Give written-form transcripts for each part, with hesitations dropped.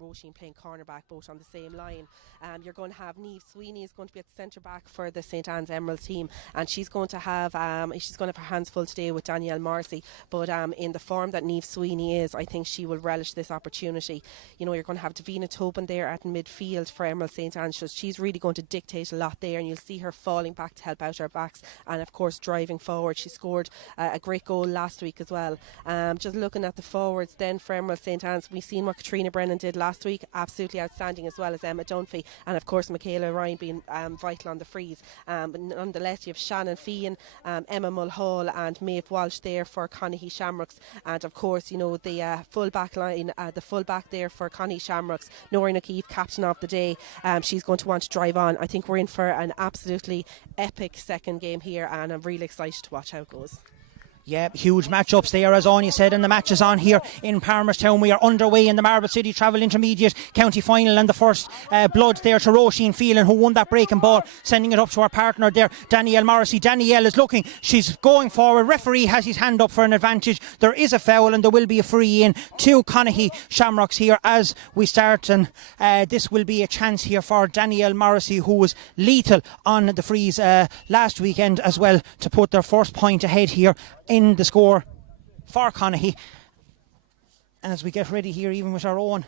Roisin playing cornerback, both on the same line. You're going to have Niamh Sweeney is going to be at the centre back for the St Anne's Emerald team, and she's going to have her hands full today with Danielle Morrissey. But in the form that Niamh Sweeney is, I think she will relish this opportunity. You know, you're going to have Davina Tobin there at midfield for Emerald St Anne's. So she's really going to dictate a lot there, and you'll see her falling back to help out her backs, and of course driving forward. She scored a great goal last week as well. Just looking at the forwards then for Emerald St Anne's, we've seen what Katrina Brennan did last week, absolutely outstanding, as well as Emma Dunphy, and of course Michaela Ryan being vital on the frees. But nonetheless, you have Shannon Feehan, Emma Mulhall and Maeve Walsh there for Conahy Shamrocks, and of course, you know, the full back line, the full back there for Conahy Shamrocks, Noreen O'Keefe, captain of the day. She's going to want to drive on. I think we're in for an absolutely epic second game here, and I'm really excited to watch how it goes. Yeah, huge matchups there, as Anya said, and the match is on here in Palmerstown. We are underway in the Marble City Travel Intermediate County Final, and the first blood there to Roisin Phelan, who won that breaking ball, sending it up to our partner there, Danielle Morrissey. Danielle is looking, she's going forward. Referee has his hand up for an advantage. There is a foul, and there will be a free in to Conahy Shamrocks here as we start, and this will be a chance here for Danielle Morrissey, who was lethal on the frees last weekend as well, to put their first point ahead here in the score for Conahy. And as we get ready here, even with our own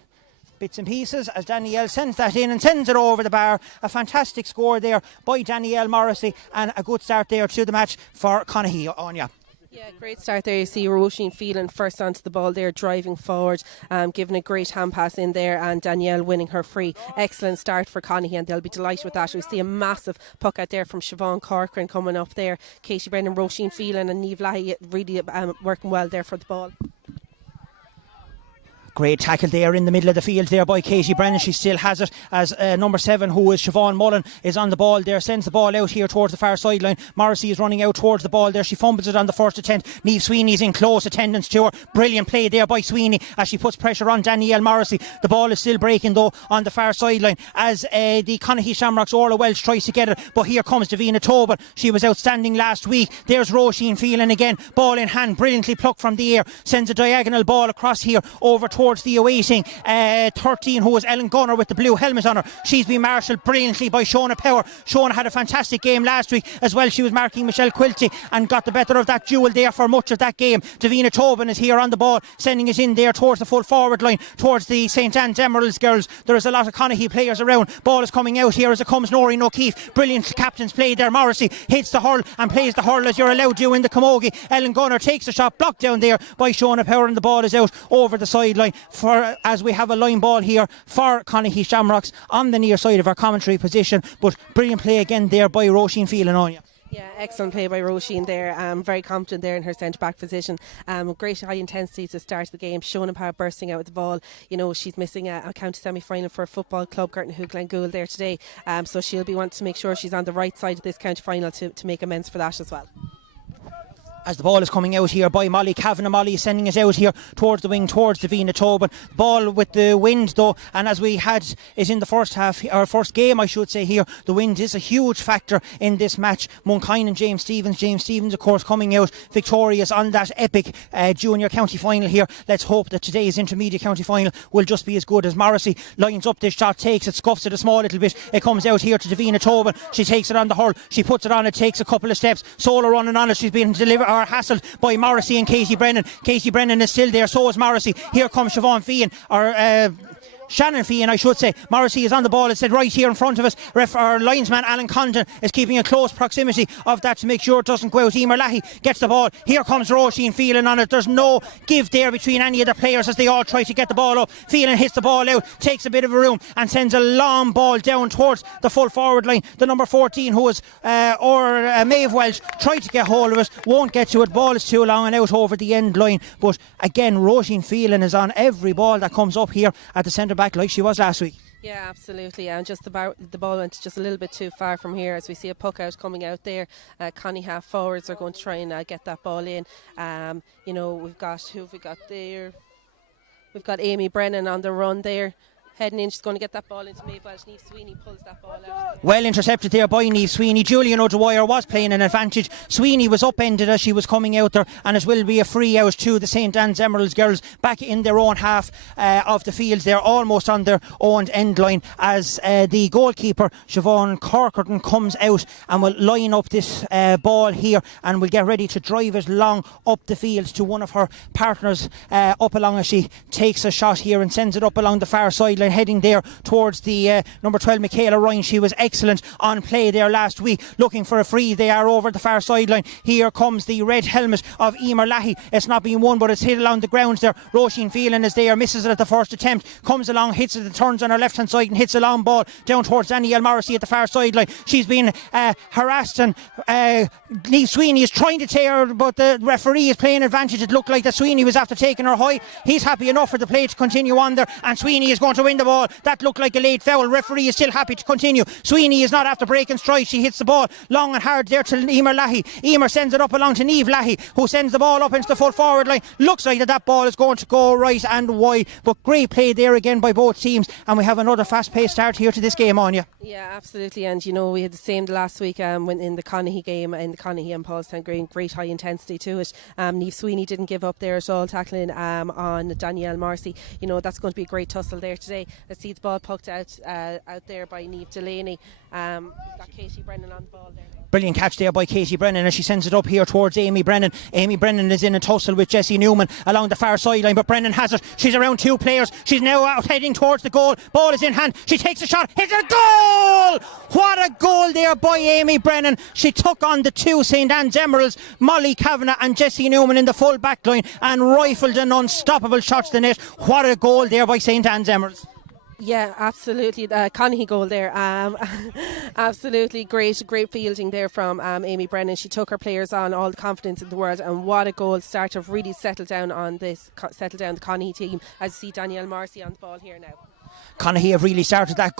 bits and pieces, as Danielle sends that in and sends it over the bar, a fantastic score there by Danielle Morrissey, and a good start there to the match for Conahy. Anya. Yeah, great start there. You see Roisin Phelan first onto the ball there, driving forward, giving a great hand pass in there, and Danielle winning her free. Excellent start for Conahy, and they'll be delighted with that. We see a massive puck out there from Siobhan Corcoran coming up there. Katie Brennan, Roisin Phelan and Niamh Leahy really working well there for the ball. Great tackle there in the middle of the field there by Katie Brennan. She still has it as number 7, who is Siobhan Mullen, is on the ball there, sends the ball out here towards the far sideline. Morrissey is running out towards the ball there. She fumbles it on the first attempt. Niamh Sweeney is in close attendance to her. Brilliant play there by Sweeney as she puts pressure on Danielle Morrissey. The ball is still breaking though on the far sideline as the Conahy Shamrocks Orla Welch tries to get it, but here comes Davina Tobin. She was outstanding last week. There's Roisin Phelan again, ball in hand, brilliantly plucked from the air, sends a diagonal ball across here over towards the awaiting 13, who was Ellen Gunner with the blue helmet on her. She's been marshalled brilliantly by Shona Power. Shona had a fantastic game last week as well. She was marking Michelle Quilty and got the better of that duel there for much of that game. Davina Tobin is here on the ball, sending it in there towards the full forward line, towards the St Anne's Emeralds girls. There is a lot of Conahy players around. Ball is coming out here as it comes. Noreen O'Keefe, brilliant captain's play there. Morrissey hits the hurl and plays the hurl as you're allowed to in the camogie. Ellen Gunner takes a shot, blocked down there by Shona Power, and the ball is out over the sideline as we have a line ball here for Conahy Shamrocks on the near side of our commentary position. But brilliant play again there by Roisin Phelan. Anya. Yeah, excellent play by Roisin there. Very confident there in her centre back position. Great high intensity to start the game. Shona Power bursting out with the ball. You know, she's missing a county semi-final for a football club, Gartnahoe Glengool there today. So she'll be wanting to make sure she's on the right side of this county final to make amends for that as well. As the ball is coming out here by Molly Kavanagh. Molly is sending it out here towards the wing, towards Davina Tobin. Ball with the wind though, and as we had is in the first half, or first game I should say here, the wind is a huge factor in this match. Monkine and James Stevens of course coming out victorious on that epic junior county final here. Let's hope that today's intermediate county final will just be as good. As Morrissey lines up this shot, takes it, scuffs it a small little bit. It comes out here to Davina Tobin. She takes it on the hurl, she puts it on, it takes a couple of steps. Solo running on it, she's being delivered or hassled by Morrissey and Katie Brennan. Katie Brennan is still there, so is Morrissey. Here comes Siobhan Feehan, or Shannon Feehan I should say. Morrissey is on the ball, it's said right here in front of us. Our linesman Alan Condon is keeping a close proximity of that to make sure it doesn't go out. Emer Leahy gets the ball, here comes Roisin Phelan on it. There's no give there between any of the players as they all try to get the ball up. Phelan hits the ball out, takes a bit of a room and sends a long ball down towards the full forward line. The number 14, who is Maeve Welch, tried to get hold of it, won't get to it. Ball is too long and out over the end line. But again, Roisin Phelan is on every ball that comes up here at the centre back like she was last week. Yeah, absolutely. And just the ball went just a little bit too far from here as we see a puck out coming out there. Connie half forwards are going to try and get that ball in. You know, we've got, who have we got there? We've got Amy Brennan on the run there. heading in. She's going to get that ball into Maeve Welsh. Niamh Sweeney pulls that ball out. Well intercepted there by Niamh Sweeney. Julian O'Dwyer was playing an advantage. Sweeney was upended as she was coming out there, and it will be a free out to the St. Anne's Emeralds girls back in their own half of the field. They're almost on their own end line as the goalkeeper Siobhan Corkerton comes out and will line up this ball here and will get ready to drive it long up the field to one of her partners up along as she takes a shot here and sends it up along the far sideline, heading there towards the number 12 Michaela Ryan. She was excellent on play there last week, looking for a free. They are over the far sideline. Here comes the red helmet of Emer Leahy. It's not being won, but it's hit along the grounds there. Roisin Phelan is there, misses it at the first attempt, comes along, hits it, and turns on her left hand side and hits a long ball down towards Danielle Morrissey at the far sideline. She's been harassed, and Niamh Sweeney is trying to tear her, but the referee is playing advantage. It looked like that Sweeney was after taking her high. He's happy enough for the play to continue on there, and Sweeney is going to win the ball. That looked like a late foul. Referee is still happy to continue. Sweeney is not after breaking stride. She hits the ball long and hard there to Emer Leahy. Emer sends it up along to Niamh Leahy, who sends the ball up into the full forward line. Looks like that ball is going to go right and wide, but great play there again by both teams, and we have another fast paced start here to this game, Anya. Yeah, absolutely. And you know, we had the same last week when in the Conahy game, in the Conahy and Paulstown Green, great high intensity to it. Niamh Sweeney didn't give up there at all, tackling on Danielle Morrissey. You know, that's going to be a great tussle there today. Let's see the ball poked out there by Niamh Delaney. Got Katie Brennan on the ball there. Brilliant catch there by Katie Brennan as she sends it up here towards Amy Brennan. Amy Brennan is in a tussle with Jessie Newman along the far sideline, but Brennan has it. She's around two players. She's now out heading towards the goal. Ball is in hand. She takes a shot. Hits a goal! What a goal there by Amy Brennan. She took on the two St. Anne's Emeralds, Molly Kavanagh and Jessie Newman in the full back line, and rifled an unstoppable shot to the net. What a goal there by St. Anne's Emeralds. Yeah, absolutely. Conahy goal there. Absolutely great fielding there from Amy Brennan. She took her players on, all the confidence in the world, and what a goal start to really settle down the Conahy team. As you see Danielle Morrissey on the ball here now. Conahy have really started that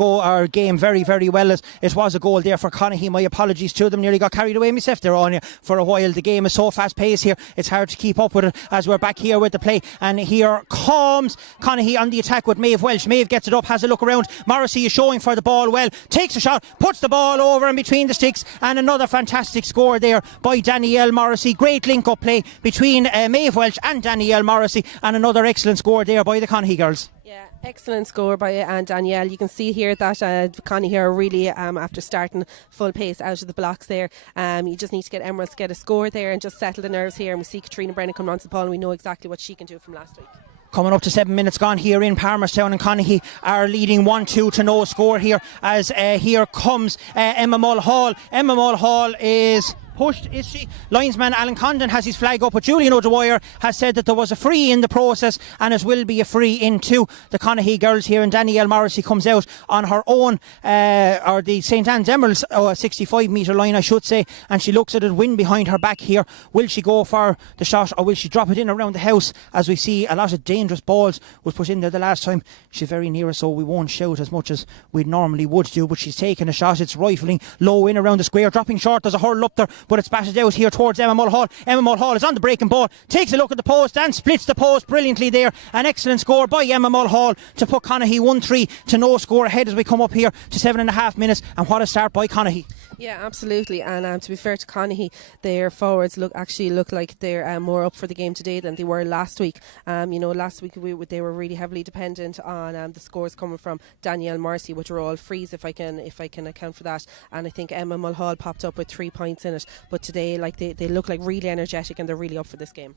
game very, very well. It was a goal there for Conahy. My apologies to them. Nearly got carried away myself there on you for a while. The game is so fast paced here. It's hard to keep up with it as we're back here with the play. And here comes Conahy on the attack with Maeve Welsh. Maeve gets it up, has a look around. Morrissey is showing for the ball well. Takes a shot, puts the ball over in between the sticks, and another fantastic score there by Danielle Morrissey. Great link-up play between Maeve Welsh and Danielle Morrissey, and another excellent score there by the Conahy girls. Yeah, excellent score by Danielle. You can see here that Conahy are really after starting full pace out of the blocks there. You just need to get Emeralds to get a score there and just settle the nerves here. And we see Katrina Brennan coming onto the ball, and we know exactly what she can do from last week. Coming up to 7 minutes gone here in Palmerstown, and Conahy are leading 1-2 to no score here as here comes Emma Mulhall. Emma Mulhall is pushed, is she? Linesman Alan Condon has his flag up, but Julian O'Dwyer has said that there was a free in the process, and it will be a free into the Conahy girls here. And Danielle Morrissey comes out on her own, or the St. Anne's Emeralds 65 metre line, I should say, and she looks at it, wind behind her back here. Will she go for the shot, or will she drop it in around the house? As we see a lot of dangerous balls was put in there the last time. She's very near us, so we won't shout as much as we normally would do, but she's taking a shot. It's rifling low in around the square, dropping short. There's a hurl up there, but it's batted out here towards Emma Mulhall. Emma Mulhall is on the breaking ball, takes a look at the post and splits the post brilliantly there. An excellent score by Emma Mulhall to put Conahy 1-3 to no score ahead as we come up here to 7.5 minutes. And what a start by Conahy. Yeah, absolutely. And to be fair to Conahy, their forwards look like they're more up for the game today than they were last week. Last week they were really heavily dependent on the scores coming from Danielle Morrissey, which were all frees if I can account for that. And I think Emma Mulhall popped up with 3 points in it. But today, they look like really energetic, and they're really up for this game.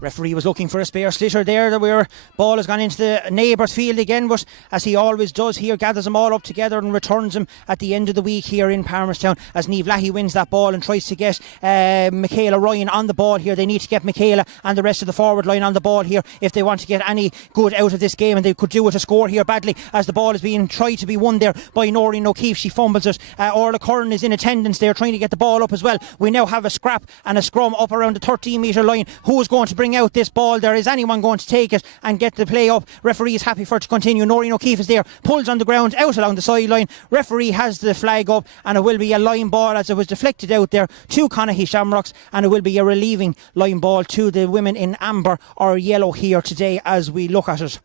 Referee was looking for a spare slitter there. The ball has gone into the neighbour's field again, but as he always does here, gathers them all up together and returns them at the end of the week here in Palmerstown as Niamh Leahy wins that ball and tries to get Michaela Ryan on the ball here. They need to get Michaela and the rest of the forward line on the ball here if they want to get any good out of this game, and they could do it to score here badly as the ball is being tried to be won there by Noreen O'Keefe. She fumbles it. Orla Curran is in attendance there trying to get the ball up as well. We now have a scrap and a scrum up around the 13 metre line. Who is going to bring out this ball there? Is anyone going to take it and get the play up? Referee is happy for it to continue. Noreen O'Keefe is there, pulls on the ground out along the sideline. Referee has the flag up, and it will be a line ball as it was deflected out there to Conahy Shamrocks, and it will be a relieving line ball to the women in amber or yellow here today as we look at it.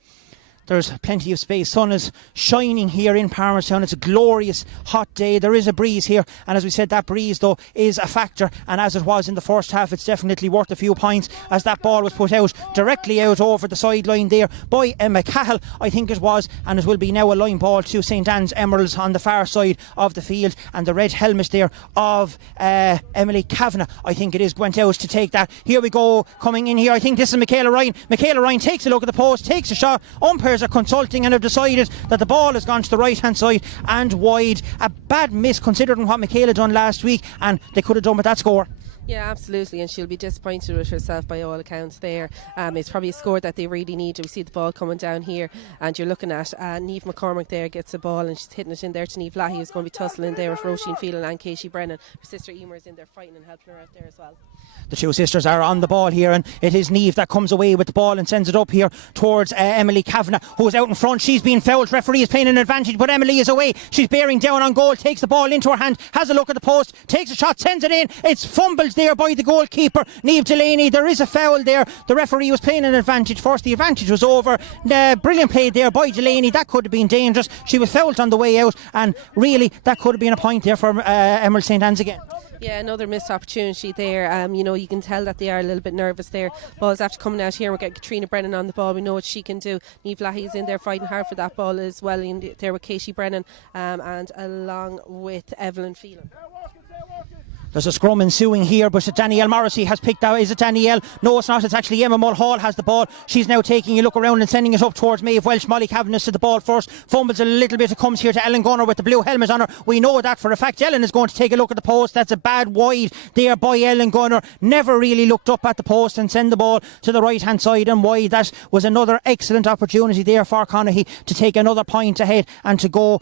There's plenty of space. Sun is shining here in Palmerstown. It's a glorious hot day. There is a breeze here, and as we said, that breeze though is a factor, and as it was in the first half, it's definitely worth a few points as that ball was put out directly out over the sideline there by Emma Cahill, I think it was, and it will be now a line ball to St Anne's Emeralds on the far side of the field, and the red helmet there of Emily Kavanagh, I think it is, went out to take that. Here we go, coming in here, I think this is Michaela Ryan. Michaela Ryan takes a look at the post, takes a shot. Umpires are consulting and have decided that the ball has gone to the right hand side and wide. A bad miss considering what Michaela done last week, and they could have done with that score. Yeah, absolutely, and she'll be disappointed with herself by all accounts there. It's probably a score that they really need. We see the ball coming down here, and you're looking at Niamh McCormick there gets the ball, and she's hitting it in there to Niamh Lahey, who's going to be tussling there with Roisin Phelan and Casey Brennan. Her sister Emer is in there fighting and helping her out there as well. The two sisters are on the ball here, and it is Niamh that comes away with the ball and sends it up here towards Emily Kavanagh, who's out in front. She's being fouled. Referee is playing an advantage, but Emily is away. She's bearing down on goal, takes the ball into her hand, has a look at the post, takes a shot, sends it in. It's fumbled there by the goalkeeper, Niamh Delaney. There is a foul there. The referee was playing an advantage first. The advantage was over. Brilliant play there by Delaney. That could have been dangerous. She was fouled on the way out, and really that could have been a point there for Emerald St Anne's again. Yeah, another missed opportunity there. You can tell that they are a little bit nervous there. Ball's after coming out here. We've got Katrina Brennan on the ball. We know what she can do. Niamh Lahey's in there fighting hard for that ball as well, in there with Casey Brennan, and along with Evelyn Phelan. There's a scrum ensuing here, but Danielle Morrissey has picked out. Is it Danielle? No, it's not. It's actually Emma Mulhall has the ball. She's now taking a look around and sending it up towards Maeve Welsh. Molly Kavanagh to the ball first. Fumbles a little bit. It comes here to Ellen Gunner with the blue helmet on her. We know that for a fact. Ellen is going to take a look at the post. That's a bad wide there by Ellen Gunner. Never really looked up at the post and send the ball to the right hand side and wide. That was another excellent opportunity there for Conahy to take another point ahead and to go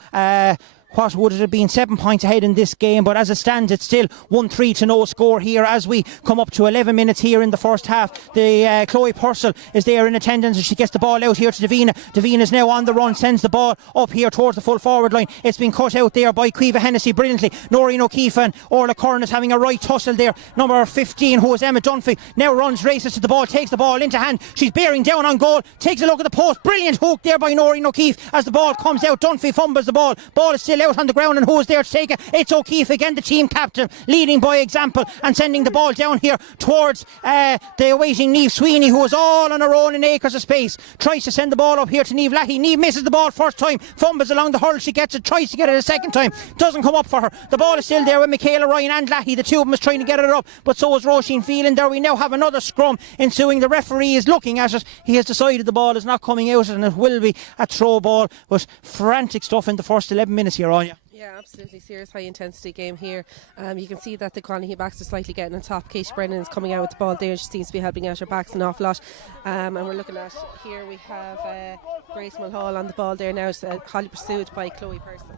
what would it have been, 7 points ahead in this game, but as it stands it's still 1-3 to no score here as we come up to 11 minutes here in the first half. The Chloe Purcell is there in attendance and she gets the ball out here to Davina. Davina is now on the run, sends the ball up here towards the full forward line. It's been cut out there by Quiva Hennessy brilliantly. Noreen O'Keefe and Orla Curran is having a right tussle there. Number 15, who is Emma Dunphy, now runs, races to the ball, takes the ball into hand. She's bearing down on goal, takes a look at the post. Brilliant hook there by Noreen O'Keefe as the ball comes out. Dunphy fumbles the ball. Ball is still out on the ground, and who's there to take it? It's O'Keefe again, the team captain, leading by example and sending the ball down here towards the awaiting Niamh Sweeney, who is all on her own in acres of space. Tries to send the ball up here to Niamh Lahey. Niamh misses the ball first time, fumbles along the hurl, she gets it, tries to get it a second time, doesn't come up for her. The ball is still there with Michaela Ryan and Lahey. The two of them is trying to get it up, but so is Roisin Phelan. There we now have another scrum ensuing. The referee is looking at it. He has decided the ball is not coming out and it will be a throw ball, but frantic stuff in the first 11 minutes here, Anya. Yeah, absolutely serious high intensity game here. You can see that the Conahy backs are slightly getting on top. Casey Brennan is coming out with the ball there. She seems to be helping out her backs an awful lot. And we're looking at here we have Grace Mulhall on the ball there now. Holly pursued by Chloe Purcell.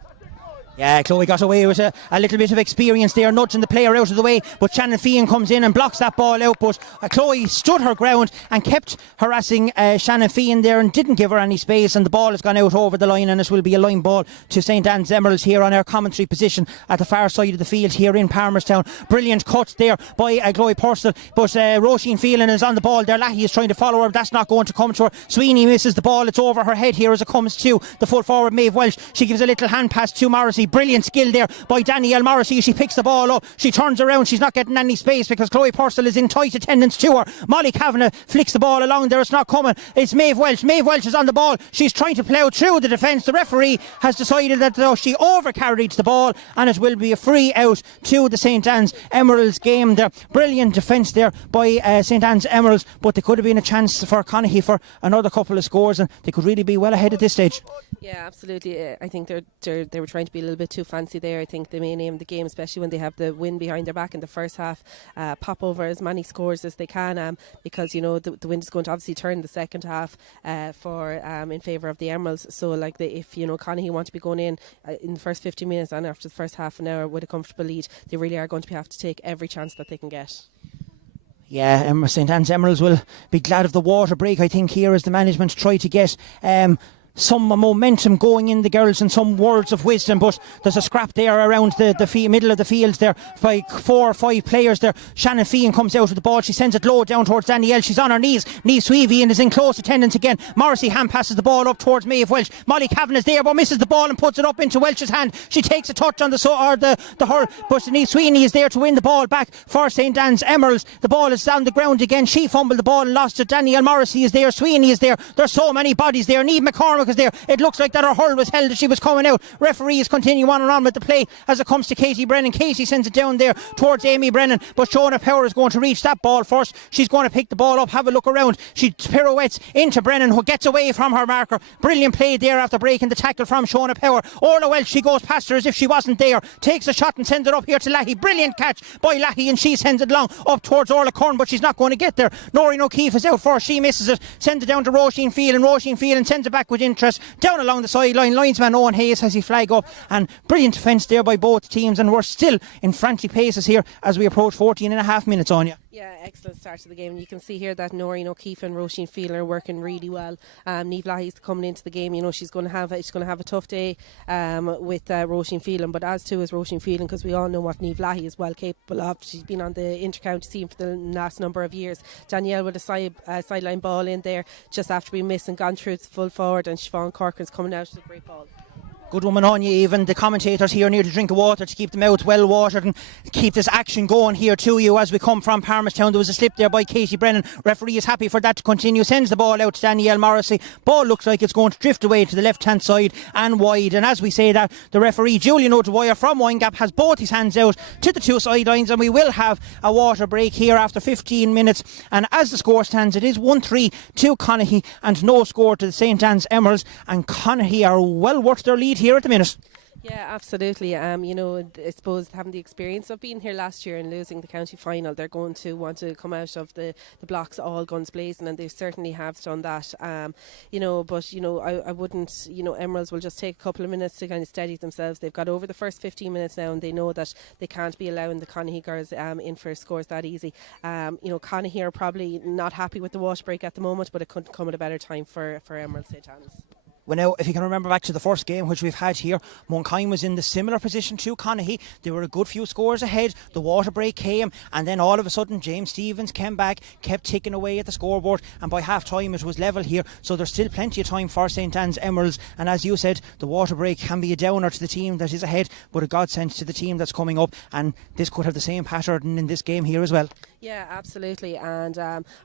Yeah, Chloe got away with a little bit of experience there, nudging the player out of the way, but Shannon Feehan comes in and blocks that ball out, but Chloe stood her ground and kept harassing Shannon Feehan there and didn't give her any space, and the ball has gone out over the line, and it will be a line ball to St Anne's Emeralds here on our commentary position at the far side of the field here in Palmerstown. Brilliant cut there by Chloe Purcell, but Roisin Phelan is on the ball there. Lahey is trying to follow her, that's not going to come to her. Sweeney misses the ball, it's over her head here as it comes to the full forward Maeve Welsh. She gives a little hand pass to Morrissey. Brilliant skill there by Danielle Morrissey. She picks the ball up, she turns around, she's not getting any space because Chloe Purcell is in tight attendance to her. Molly Kavanagh flicks the ball along there, it's not coming. It's Maeve Welsh. Maeve Welsh is on the ball, she's trying to plough through the defence. The referee has decided that she overcarried the ball and it will be a free out to the St Anne's Emeralds game there. Brilliant defence there by St Anne's Emeralds, but there could have been a chance for Conahy for another couple of scores and they could really be well ahead at this stage. Yeah, absolutely. I think they were trying to be a little bit too fancy there. I think they may name the game, especially when they have the wind behind their back in the first half, pop over as many scores as they can, because the wind is going to obviously turn the second half for in favour of the Emeralds. So if Conahy want to be going in the first 15 minutes and after the first half an hour with a comfortable lead, they really are going to have to take every chance that they can get. Yeah, St Anne's Emeralds will be glad of the water break, I think, here as the management try to get some momentum going in the girls and some words of wisdom, but there's a scrap there around the middle of the field there by 4 or 5 players there. Shannon Feehan comes out with the ball, she sends it low down towards Danielle, she's on her knees, Niamh Sweevy, and is in close attendance again. Morrissey hand passes the ball up towards Maeve Welch. Molly Cavan is there but misses the ball and puts it up into Welch's hand. She takes a touch on the hurl, but Niamh Sweeney is there to win the ball back for St. Anne's Emeralds. The ball is down the ground again, she fumbled the ball and lost it. Danielle Morrissey is there, Sweeney is there, there's so many bodies there. Niamh McCormick is there. It looks like that her hurl was held as she was coming out. Referees continue on and on with the play as it comes to Katie Brennan. Katie sends it down there towards Amy Brennan, but Shona Power is going to reach that ball first. She's going to pick the ball up, have a look around. She pirouettes into Brennan, who gets away from her marker. Brilliant play there after breaking the tackle from Shona Power. Orla Welch, she goes past her as if she wasn't there, takes a shot and sends it up here to Lahey. Brilliant catch by Lahey, and she sends it long up towards Orla Curran, but she's not going to get there. Noreen O'Keefe is out first, she misses it, sends it down to Roisin Phelan. Roisin Phelan sends it back with interest down along the sideline. Linesman Owen Hayes has his flag up, and brilliant defence there by both teams, and we're still in frantic paces here as we approach 14 and a half minutes on you. Yeah, excellent start to the game. You can see here that Noreen O'Keefe and Roisin Phelan are working really well. Niamh Lahey's coming into the game. You know, she's going to have a tough day with Roisin Phelan, but as too is Roisin Phelan, because we all know what Niamh Lahey is well capable of. She's been on the inter-county team for the last number of years. Danielle with a sideline ball in there just after being missed and gone through to full forward, and Siobhan Corcoran's coming out with a great ball. Good woman on you. Even the commentators here need a drink of water to keep the mouth well watered and keep this action going here to you as we come from Palmerstown. There was a slip there by Katie Brennan. Referee is happy for that to continue. Sends the ball out to Danielle Morrissey. Ball looks like it's going to drift away to the left hand side and wide, and as we say that, the referee Julian O'Dwyer from Winegap has both his hands out to the two sidelines, and we will have a water break here after 15 minutes. And as the score stands, it is 1-3 to Conahy and no score to the St. Anne's Emeralds, and Conahy are well worth their lead here at the minute. Yeah, absolutely. You know, I suppose having the experience of being here last year and losing the county final, they're going to want to come out of the blocks all guns blazing, and they certainly have done that. You know, but you know, I wouldn't. You know, Emeralds will just take a couple of minutes to kind of steady themselves. They've got over the first 15 minutes now, and they know that they can't be allowing the Conahy girls in for scores that easy. You know, Conahy are probably not happy with the water break at the moment, but it couldn't come at a better time for Emerald St. Anne's. Well, now, if you can remember back to the first game which we've had here, Monkine was in the similar position to Conahy. They were a good few scores ahead. The water break came, and then all of a sudden James Stevens came back, kept ticking away at the scoreboard, and by half time it was level here. So there's still plenty of time for St. Anne's Emeralds, and as you said, the water break can be a downer to the team that is ahead, but a godsend to the team that's coming up, and this could have the same pattern in this game here as well. Yeah, absolutely, and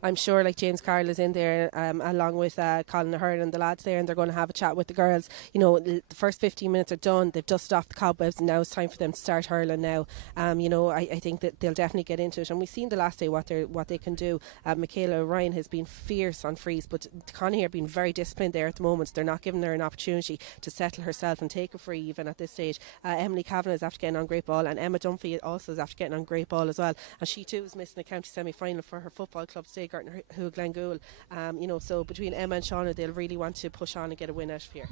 I'm sure like James Carroll is in there along with Colin Ahern and the lads there, and they're going to have a chat with the girls. You know, the first 15 minutes are done, they've dusted off the cobwebs, and now it's time for them to start hurling now. You know, I think that they'll definitely get into it, and we've seen the last day what they can do. Michaela Ryan has been fierce on frees, but Conahy are being very disciplined there at the moment. They're not giving her an opportunity to settle herself and take a free even at this stage. Emily Kavanagh is after getting on great ball, and Emma Dunphy also is after getting on great ball as well, and she too is missing a county semi-final for her football club today, Gartner Who Glengool. You know, so between Emma and Shauna, they'll really want to push on and get a win out of here.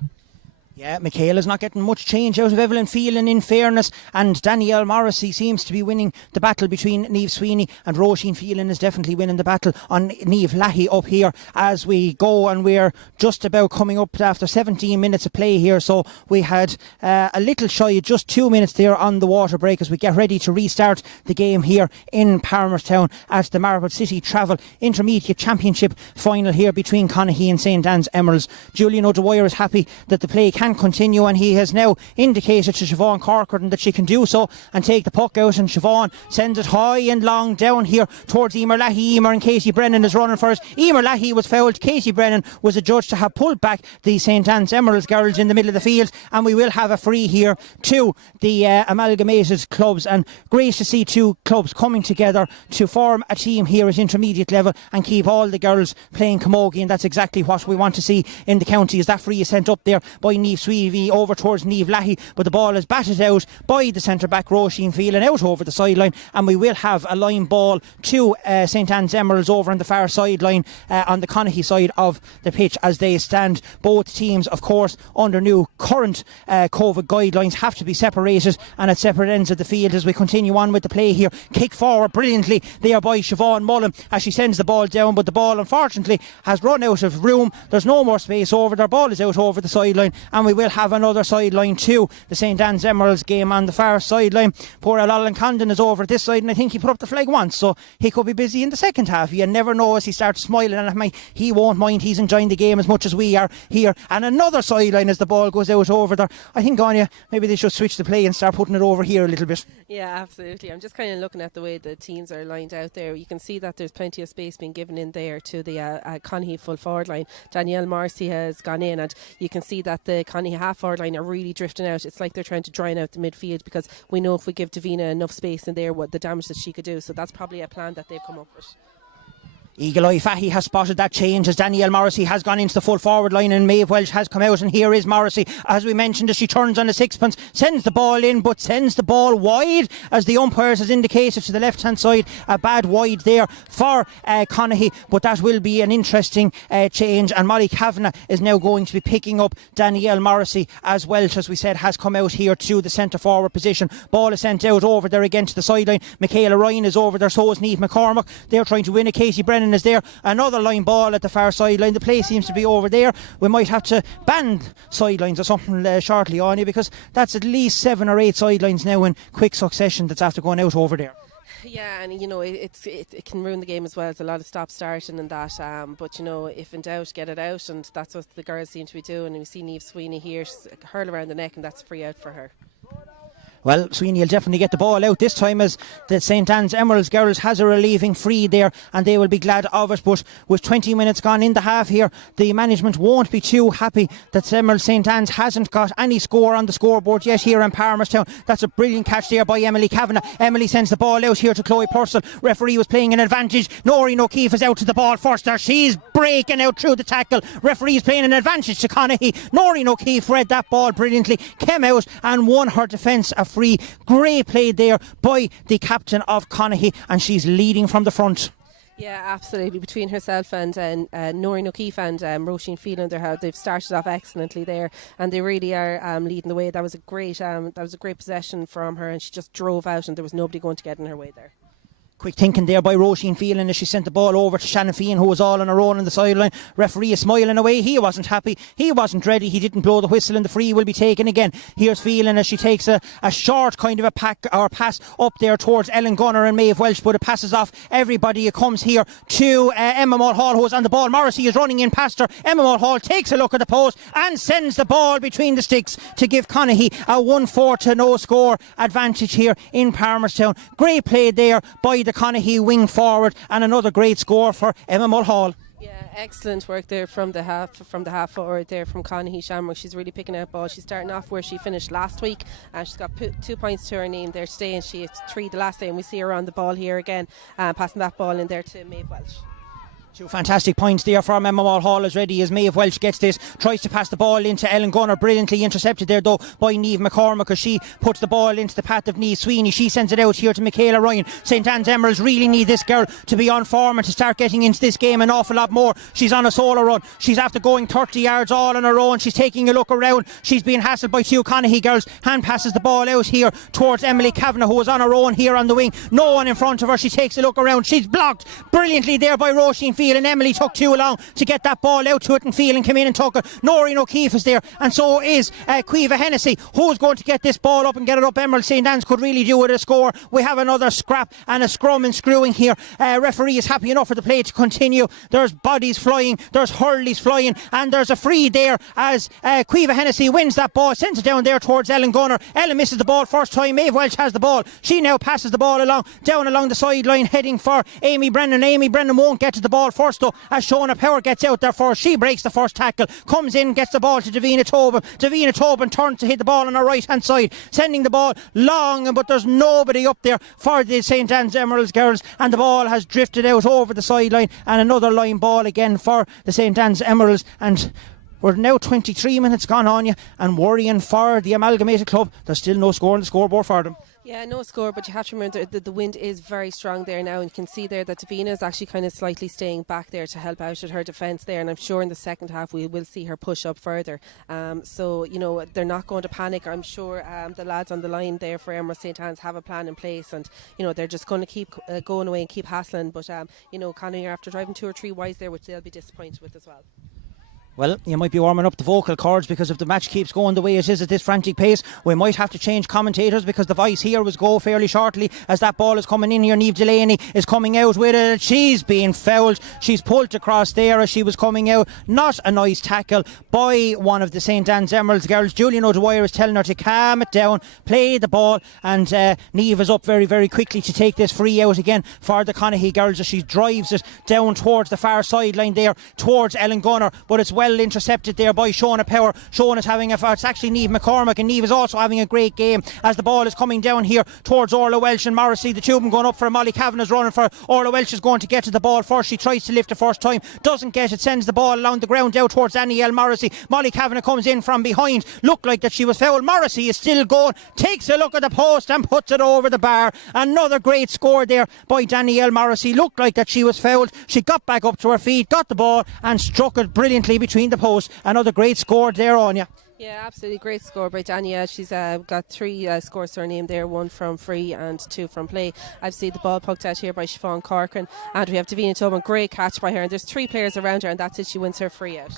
Yeah, Michaela's not getting much change out of Evelyn Phelan in fairness, and Danielle Morrissey seems to be winning the battle between Niamh Sweeney, and Roisin Phelan is definitely winning the battle on Niamh Lahey up here as we go, and we're just about coming up after 17 minutes of play here. So we had a little shy of just 2 minutes there on the water break as we get ready to restart the game here in Palmerstown at the Marble City Travel Intermediate Championship final here between Conahy and St. Anne's Emeralds. Julian O'Dwyer is happy that the play can continue, and he has now indicated to Siobhan Corcoran that she can do so and take the puck out, and Siobhan sends it high and long down here towards Emer Lahey. Emer and Katie Brennan is running first. Emer Lahey was fouled. Katie Brennan was adjudged to have pulled back the St. Anne's Emeralds girls in the middle of the field, and we will have a free here to the amalgamated clubs, and great to see two clubs coming together to form a team here at intermediate level and keep all the girls playing camogie, and that's exactly what we want to see in the county. As that free is sent up there by Niamh Niamh Sweevy over towards Niamh Lahey, but the ball is batted out by the centre back Roisin Phelan out over the sideline, and we will have a line ball to St Anne's Emeralds over on the far sideline on the Conahy side of the pitch as they stand. Both teams, of course, under new current COVID guidelines, have to be separated and at separate ends of the field as we continue on with the play here. Kick forward brilliantly there by Siobhan Mullen as she sends the ball down, but the ball unfortunately has run out of room. There's no more space over. Their ball is out over the sideline, and we will have another sideline to the St Anne's Emeralds game on the far sideline. Poor Alan Condon is over this side, and I think he put up the flag once, so he could be busy in the second half. You never know as he starts smiling at me. He won't mind. He's enjoying the game as much as we are here. And another sideline as the ball goes out over there. I think, Anya, maybe they should switch the play and start putting it over here a little bit. Yeah, absolutely. I'm just kind of looking at the way the teams are lined out there. You can see that there's plenty of space being given in there to the Conahy full forward line. Danielle Marcy has gone in, and you can see that the Conahy half forward line are really drifting out. It's like they're trying to drown out the midfield, because we know if we give Davina enough space in there, what the damage that she could do. So that's probably a plan that they've come up with. Eagle Eye Fahy has spotted that change as Danielle Morrissey has gone into the full forward line and Maeve Welsh has come out, and here is Morrissey, as we mentioned, as she turns on the sixpence, sends the ball in but sends the ball wide as the umpires has indicated to the left hand side. A bad wide there for Conahy, but that will be an interesting change, and Molly Kavanagh is now going to be picking up Danielle Morrissey as Welsh, as we said, has come out here to the centre forward position. Ball is sent out over there again to the sideline. Michaela Ryan is over there, so is Niamh McCormack. They're trying to win it. Katie Brennan is there. Another line ball at the far sideline. The play seems to be over there. We might have to ban sidelines or something shortly on you, because that's at least 7 or 8 sidelines now in quick succession that's after going out over there. Yeah, and you know, it can ruin the game as well. It's a lot of stop starting and that, but you know, if in doubt, get it out, and that's what the girls seem to be doing. And we see Niamh Sweeney here hurl around the neck, and that's free out for her. Well, Sweeney will definitely get the ball out this time, as the St Anne's Emeralds girls has a relieving free there, and they will be glad of it. But with 20 minutes gone in the half here, the management won't be too happy that Emerald St Anne's hasn't got any score on the scoreboard yet here in Palmerstown. That's a brilliant catch there by Emily Kavanagh. Emily sends the ball out here to Chloe Purcell. Referee was playing an advantage. Noreen O'Keefe is out to the ball first there. She's breaking out through the tackle. Referee is playing an advantage to Conahy. Noreen O'Keefe read that ball brilliantly, came out and won her defence a free. Great play there by the captain of Conahy, and she's leading from the front. Yeah, absolutely. Between herself and Noreen O'Keefe and Roisin Phelan, they've started off excellently there, and they really are leading the way. That was a great possession from her, and she just drove out, and there was nobody going to get in her way there. Quick thinking there by Roisin Phelan as she sent the ball over to Shannon Feehan, who was all on her own on the sideline. Referee is smiling away. He wasn't happy. He wasn't ready. He didn't blow the whistle, and the free will be taken again. Here's Phelan as she takes a short kind of a pass up there towards Ellen Gunner and Maeve Welsh, but it passes off everybody. It comes here to Emma Mulhall, who is on the ball. Morrissey is running in past her. Emma Mulhall takes a look at the post and sends the ball between the sticks to give Conahy a 1-4 to no score advantage here in Palmerstown. Great play there by the Conahy wing forward, and another great score for Emma Mulhall. Yeah, excellent work there from the half forward there from Conahy Shamrock. She's really picking out balls. She's starting off where she finished last week, and she's got 2 points to her name there today, and she had 3 the last day, and we see her on the ball here again, passing that ball in there to Maeve Welsh. 2 fantastic points there from Emma Mulhall, as ready as Maeve Welsh gets this. Tries to pass the ball into Ellen Gunner. Brilliantly intercepted there though by Niamh McCormack, as she puts the ball into the path of Niamh Sweeney. She sends it out here to Michaela Ryan. St Anne's Emeralds really need this girl to be on form and to start getting into this game an awful lot more. She's on a solo run. She's after going 30 yards all on her own. She's taking a look around. She's being hassled by 2 Conahy girls. Hand passes the ball out here towards Emily Kavanagh, who is on her own here on the wing. No one in front of her. She takes a look around. She's blocked brilliantly there by Roisin Phelan, and Emily took too long to get that ball out to it, and Phelan came in and took it. Noreen O'Keefe is there, and so is Caoimhe Hennessy, who's going to get this ball up and get it up. Emerald St Anne's could really do with a score. We have another scrap and a scrum and screwing here. Referee is happy enough for the play to continue. There's bodies flying, there's hurleys flying, and there's a free there as Caoimhe Hennessy wins that ball, sends it down there towards Ellen Gunner. Ellen misses the ball first time. Maeve Welsh has the ball. She now passes the ball down along the sideline, heading for Amy Brennan. Amy Brennan won't get to the ball first though, as Shona Power gets out there first. She breaks the first tackle, comes in, gets the ball to Davina Tobin. Davina Tobin turns to hit the ball on her right hand side, sending the ball long, but there's nobody up there for the St Anne's Emeralds girls, and the ball has drifted out over the sideline, and another line ball again for the St Anne's Emeralds. And We're now 23 minutes gone on you, and worrying for the Amalgamated Club. There's still no score on the scoreboard for them. Yeah, no score, but you have to remember that the wind is very strong there now, and you can see there that Davina is actually kind of slightly staying back there to help out at her defence there, and I'm sure in the second half we will see her push up further. So, you know, they're not going to panic. I'm sure the lads on the line there for Emerald St. Anne's have a plan in place, and, you know, they're just going to keep going away and keep hassling. But, you know, Conahy are after driving 2 or 3 wides there, which they'll be disappointed with as well. Well, you might be warming up the vocal cords, because if the match keeps going the way it is at this frantic pace, we might have to change commentators, because the voice here was go fairly shortly as that ball is coming in here. Niamh Delaney is coming out with it. She's being fouled. She's pulled across there as she was coming out. Not a nice tackle by one of the St. Anne's Emeralds girls. Julian O'Dwyer is telling her to calm it down, play the ball, and Niamh is up very, very quickly to take this free out again for the Conahy girls as she drives it down towards the far sideline there, towards Ellen Gunner, but it's well intercepted there by Shona Power. Shona is having it's actually Niamh McCormack, and Niamh is also having a great game as the ball is coming down here towards Orla Welsh and Morrissey. The tube going up for Molly Kavanagh's running for Orla Welsh is going to get to the ball first. She tries to lift the first time, doesn't get it, sends the ball along the ground out towards Danielle Morrissey. Molly Kavanagh comes in from behind, looked like that she was fouled. Morrissey is still going, takes a look at the post and puts it over the bar. Another great score there by Danielle Morrissey. Looked like that she was fouled. She got back up to her feet, got the ball and struck it brilliantly between the posts. Another great score there on you. Yeah, absolutely great score by Danielle. She's got 3 scores to her name there, 1 from free and 2 from play. I've seen the ball poked out here by Siobhan Corcoran, and we have Davina Tubman. Great catch by her, and there's 3 players around her, and that's it. She wins her free out.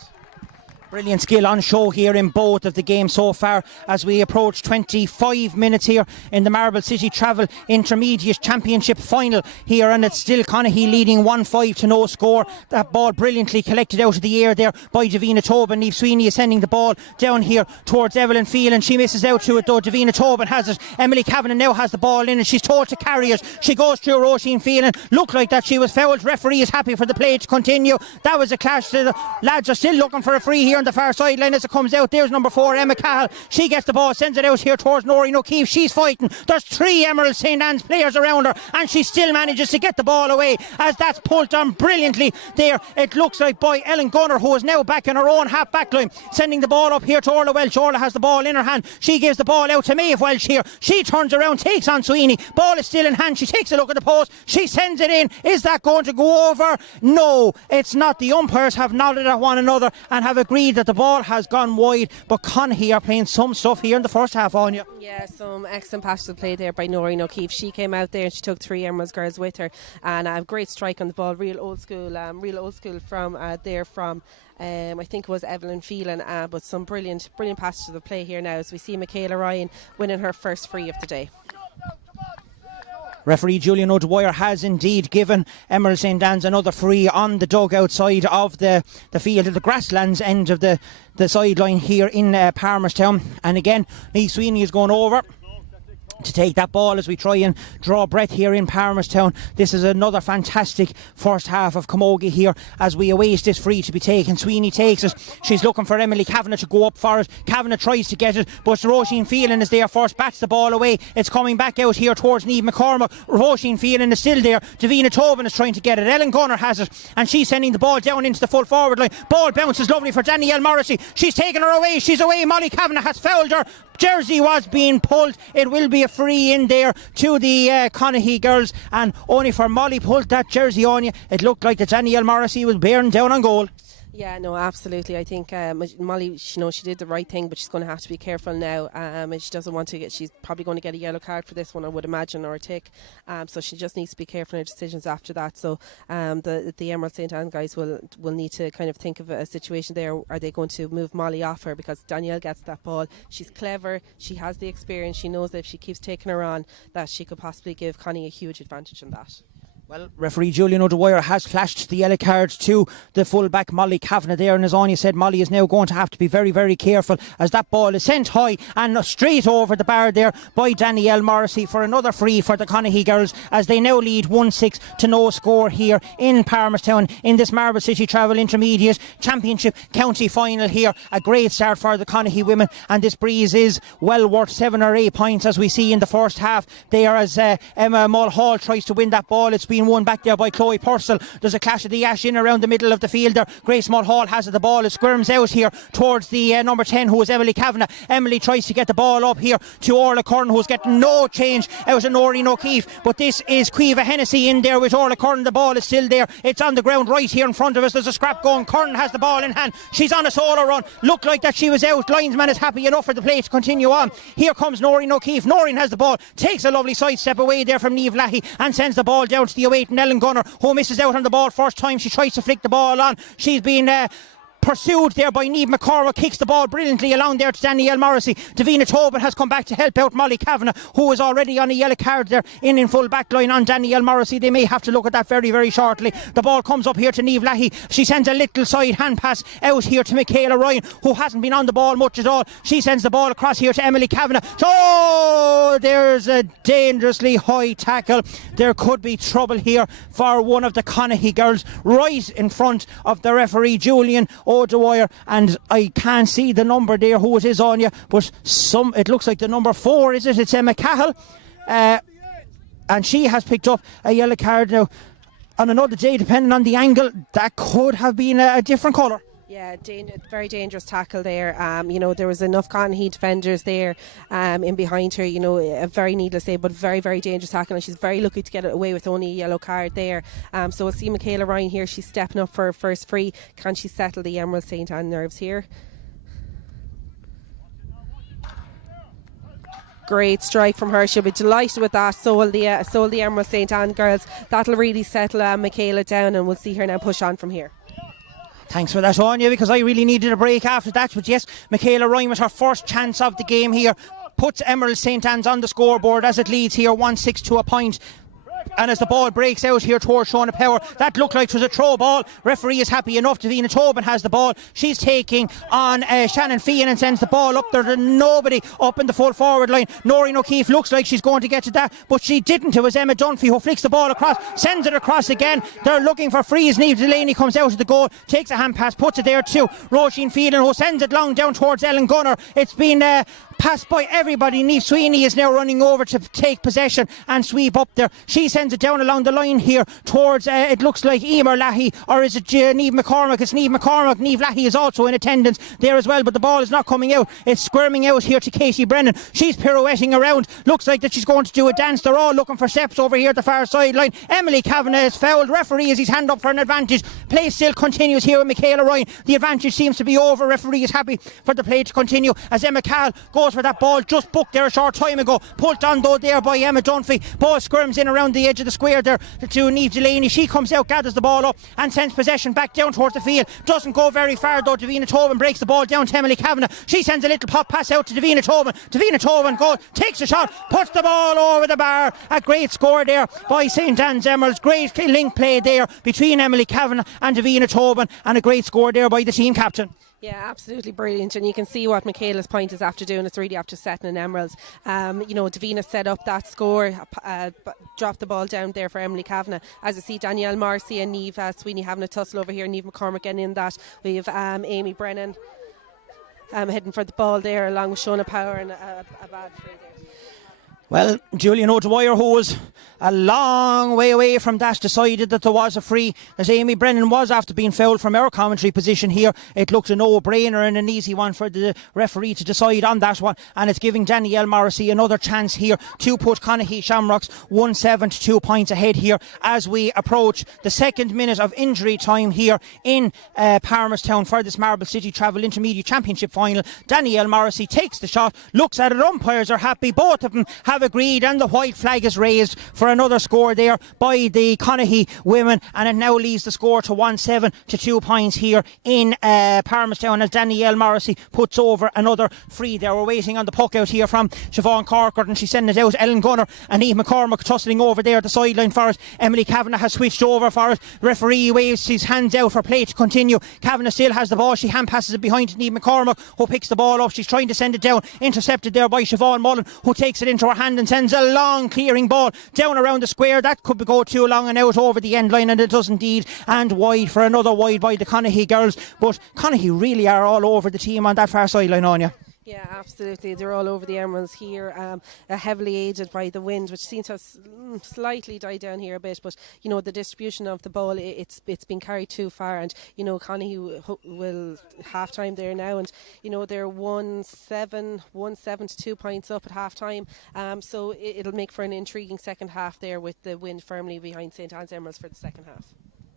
Brilliant skill on show here in both of the games so far as we approach 25 minutes here in the Marble City Travel Intermediate Championship final here, and it's still Conahy leading 1-5 to no score. That ball brilliantly collected out of the air there by Davina Tobin. Niamh Sweeney is sending the ball down here towards Evelyn Field, and she misses out to it though. Davina Tobin has it. Emily Kavanagh now has the ball in, and she's told to carry it. She goes through Roisin Phelan. Looked like that she was fouled. Referee is happy for the play to continue. That was a clash. The lads are still looking for a free here on the far sideline as it comes out. There's number 4, Emma Cahill. She gets the ball, sends it out here towards Noreen O'Keefe. She's fighting. There's 3 Emerald St. Anne's players around her, and she still manages to get the ball away as that's pulled on brilliantly there. It looks like by Ellen Gunner, who is now back in her own half back line, sending the ball up here to Orla Welch. Orla has the ball in her hand. She gives the ball out to Maeve Welch here. She turns around, takes on Sweeney. Ball is still in hand. She takes a look at the post. She sends it in. Is that going to go over? No, it's not. The umpires have nodded at one another and have agreed that the ball has gone wide, but Conahy are playing some stuff here in the first half on you. Yeah, some excellent passes of play there by Noreen O'Keefe. She came out there and she took 3 Emeralds girls with her, and a great strike on the ball, real old school from there from I think it was Evelyn Phelan, but some brilliant passes of play here now as we see Michaela Ryan winning her first free of the day. Referee Julian O'Dwyer has indeed given Emerald St. Anne's another free on the dugout side of the field, at the grasslands end of the sideline here in Palmerstown. And again, Niamh Sweeney is going over to take that ball as we try and draw breath here in Palmerstown. This is another fantastic first half of Camogie here as we await this free to be taken. Sweeney takes it. She's looking for Emily Kavanagh to go up for it. Kavanagh tries to get it, but Roisin Phelan is there first, bats the ball away. It's coming back out here towards Niamh McCormack. Roisin Phelan is still there. Davina Tobin is trying to get it. Ellen Gunner has it, and she's sending the ball down into the full forward line. Ball bounces lovely for Danielle Morrissey. She's taken her away. She's away. Molly Kavanagh has fouled her. Jersey was being pulled. It will be a free in there to the Conahy girls, and only for Molly pulled that jersey on you, it looked like that Danielle Morrissey was bearing down on goal. Yeah, no, absolutely. I think Molly, she did the right thing, but she's going to have to be careful now. And she doesn't want to get. She's probably going to get a yellow card for this one, I would imagine, or a tick. So she just needs to be careful in her decisions after that. So the Emerald St. Anne guys will need to kind of think of a situation there. Are they going to move Molly off her, because Danielle gets that ball? She's clever. She has the experience. She knows that if she keeps taking her on, that she could possibly give Connie a huge advantage in that. Well, referee Julian O'Dwyer has flashed the yellow card to the fullback Molly Kavanagh there, and as Anya said, Molly is now going to have to be very, very careful as that ball is sent high and straight over the bar there by Danielle Morrissey for another free for the Conahy girls, as they now lead 1-6 to no score here in Palmerstown in this Marble City Travel Intermediate Championship County Final here. A great start for the Conahy women, and this breeze is well worth 7 or 8 points as we see in the first half there, as Emma Mulhall tries to win that ball. It's been being won back there by Chloe Purcell. There's a clash of the ash in around the middle of the field there. Grace Mulhall has the ball. It squirms out here towards the number 10, who is Emily Kavanagh. Emily tries to get the ball up here to Orla Curran, who's getting no change out of Noreen O'Keefe, but this is Quiva Hennessy in there with Orla Curran. The ball is still there. It's on the ground right here in front of us. There's a scrap going. Curran has the ball in hand. She's on a solo run. Looked like that she was out. Linesman is happy enough for the play to continue on. Here comes Noreen O'Keefe. Noreen has the ball, takes a lovely sidestep away there from Niamh Leahy and sends the ball down to the awaiting Ellen Gunner, who misses out on the ball first time. She tries to flick the ball on. She's been pursued there by Niamh McCormack, kicks the ball brilliantly along there to Danielle Morrissey. Davina Tobin has come back to help out Molly Kavanagh, who is already on a yellow card there in full back line on Danielle Morrissey. They may have to look at that very, very shortly. The ball comes up here to Niamh Leahy. She sends a little side hand pass out here to Michaela Ryan, who hasn't been on the ball much at all. She sends the ball across here to Emily Kavanagh. Oh, there's a dangerously high tackle. There could be trouble here for one of the Conahy girls right in front of the referee, Julian O'Dwyer, and I can't see the number there who it is on you, but it looks like the number 4, is it? It's Emma Cahill, and she has picked up a yellow card. Now on another day, depending on the angle, that could have been a different colour. Yeah, very dangerous tackle there. There was enough Conahy defenders there in behind her. A very needless say, but very, very dangerous tackle, and she's very lucky to get it away with only a yellow card there. So we'll see Michaela Ryan here. She's stepping up for her first free. Can she settle the Emerald St Anne nerves here? Great strike from her. She'll be delighted with that. So will the Emerald St Anne girls. That'll really settle Michaela down, and we'll see her now push on from here. Thanks for that, Anya, because I really needed a break after that. But yes, Michaela Ryan with her first chance of the game here puts Emerald St Anne's on the scoreboard as it leads here 1-6 to a point. And as the ball breaks out here towards Shona Power, that looked like it was a throw ball. Referee is happy enough. Davina Tobin has the ball. She's taking on Shannon Feehan and sends the ball up there to nobody up in the full forward line. Noreen O'Keefe looks like she's going to get to that, but she didn't. It was Emma Dunphy who flicks the ball across, sends it across again. They're looking for frees. Niamh Delaney comes out of the goal, takes a hand pass, puts it there to Roisin Phelan, who sends it long down towards Ellen Gunner. It's been passed by everybody. Niamh Sweeney is now running over to take possession and sweep up there. She sends it down along the line here towards it looks like Emer Leahy, or is it Niamh McCormack? It's Niamh McCormack. Niamh Leahy is also in attendance there as well, but the ball is not coming out. It's squirming out here to Katie Brennan. She's pirouetting around. Looks like that she's going to do a dance. They're all looking for steps over here at the far sideline. Emily Kavanagh is fouled. Referee has his hand up for an advantage. Play still continues here with Michaela Ryan. The advantage seems to be over. Referee is happy for the play to continue as Emma Cahill goes for that ball just booked there a short time ago. Pulled on though there by Emma Dunphy. Ball squirms in around the edge of the square there to Niamh Delaney. She comes out, gathers the ball up and sends possession back down towards the field. Doesn't go very far though. Davina Tobin breaks the ball down to Emily Kavanagh. She sends a little pop pass out to Davina Tobin. Davina Tobin goes, takes a shot, puts the ball over the bar. A great score there by St Anne's Emeralds. Great link play there between Emily Kavanagh and Davina Tobin, and a great score there by the team captain. Yeah, absolutely brilliant, and you can see what Michaela's point is after doing. It's really after setting an Emeralds. Davina set up that score, dropped the ball down there for Emily Kavanagh. As you see, Danielle Marcy and Niamh Sweeney having a tussle over here. Niamh McCormack getting in that. We have Amy Brennan heading for the ball there along with Shona Power, and a bad free there. Well, Julian O'Dwyer, who was a long way away from that, decided that there was a free, as Amy Brennan was after being fouled from our commentary position here. It looked a no-brainer and an easy one for the referee to decide on that one, and it's giving Danielle Morrissey another chance here to put Conahy Shamrocks 1-7 to 2 points ahead here as we approach the second minute of injury time here in Palmerstown for this Marble City Travel Intermediate Championship final. Danielle Morrissey takes the shot, looks at it, umpires are happy, both of them have agreed, and the white flag is raised for another score there by the Conahy women, and it now leaves the score to 1-7 to 2 points here in Palmerstown as Danielle Morrissey puts over another free there. We're waiting on the puck out here from Siobhan Corcoran, and she's sending it out. Ellen Gunner and Niamh McCormack tussling over there at the sideline for it. Emily Kavanagh has switched over for it. Referee waves his hands out for play to continue. Kavanagh still has the ball. She hand passes it behind to Niamh McCormack, who picks the ball up. She's trying to send it down, intercepted there by Siobhan Mullen, who takes it into her hand and sends a long clearing ball down around the square. That could go too long and out over the end line, and it does indeed, and wide for another wide by the Conahy girls. But Conahy really are all over the team on that far sideline, on you. Yeah, absolutely. They're all over the emeralds here, heavily aided by the wind, which seems to have slightly died down here a bit. But the distribution of the ball, it's been carried too far, and Conahy will half time there now, and they're 1-7 to 2 points up at half time. So it'll make for an intriguing second half there with the wind firmly behind St Anne's Emeralds for the second half.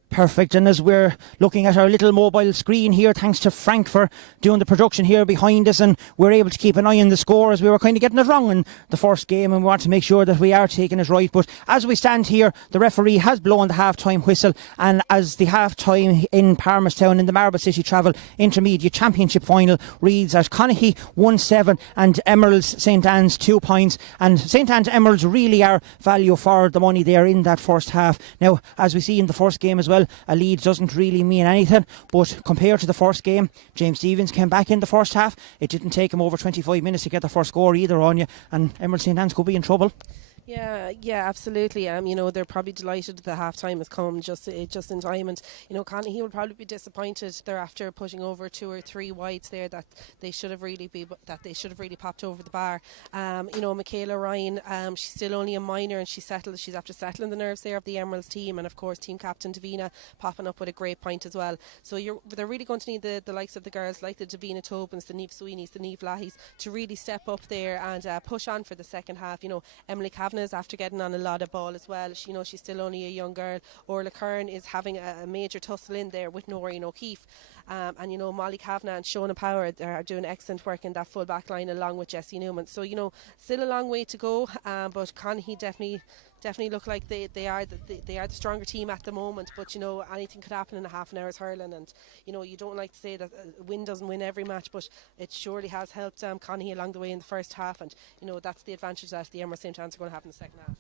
Perfect. And as we're looking at our little mobile screen here, thanks to Frank for doing the production here behind us, and we're able to keep an eye on the score, as we were kind of getting it wrong in the first game, and we want to make sure that we are taking it right. But as we stand here, the referee has blown the half-time whistle, and as the half-time in Palmerstown in the Marble City Travel Intermediate Championship final reads at Conahy 1-7 and Emeralds St Anne's 2 points, and St Anne's Emeralds really are value for the money there in that first half. Now, as we see in the first game as well, a lead doesn't really mean anything, but compared to the first game, James Stevens came back in the first half. It didn't take him over 25 minutes to get the first score either on you, and Emerald St Anne's could be in trouble. Yeah, absolutely. They're probably delighted the half time has come just in time, and Conahy will probably be disappointed. They're after putting over 2 or 3 wides there that they should have really popped over the bar. Michaela Ryan, she's still only a minor, and she's after settling the nerves there of the Emeralds team, and of course team captain Davina popping up with a great point as well. So they're really going to need the likes of the girls like the Davina Tobins, the Niamh Sweeneys, the Niamh Lahys to really step up there and push on for the second half. Emily Kavanagh is after getting on a lot of ball as well. She's still only a young girl. Orla Kern is having a major tussle in there with Noreen O'Keefe. And Molly Kavanagh and Shona Power are doing excellent work in that full back line along with Jessie Newman. So still a long way to go, but Conahy definitely look like they are the stronger team at the moment. But anything could happen in a half an hour's hurling, and you don't like to say that a win doesn't win every match, but it surely has helped Conahy along the way in the first half, and that's the advantage that the Emerald St Anne's are going to have in the second half.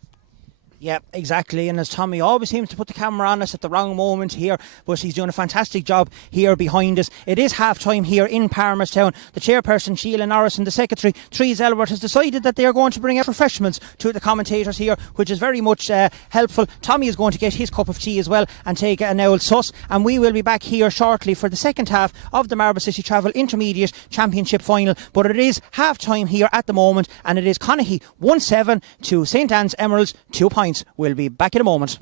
Yeah, exactly. And as Tommy always seems to put the camera on us at the wrong moment here, but he's doing a fantastic job here behind us. It is half time here in Palmerstown. The chairperson, Sheila Norris, and the secretary, Therese Elbert, has decided that they are going to bring out refreshments to the commentators here, which is very much helpful. Tommy is going to get his cup of tea as well and take an old suss. And we will be back here shortly for the second half of the Marble City Travel Intermediate Championship final. But it is half time here at the moment, and it is Conahy 1-7 to St Anne's Emeralds 2 points. We'll be back in a moment.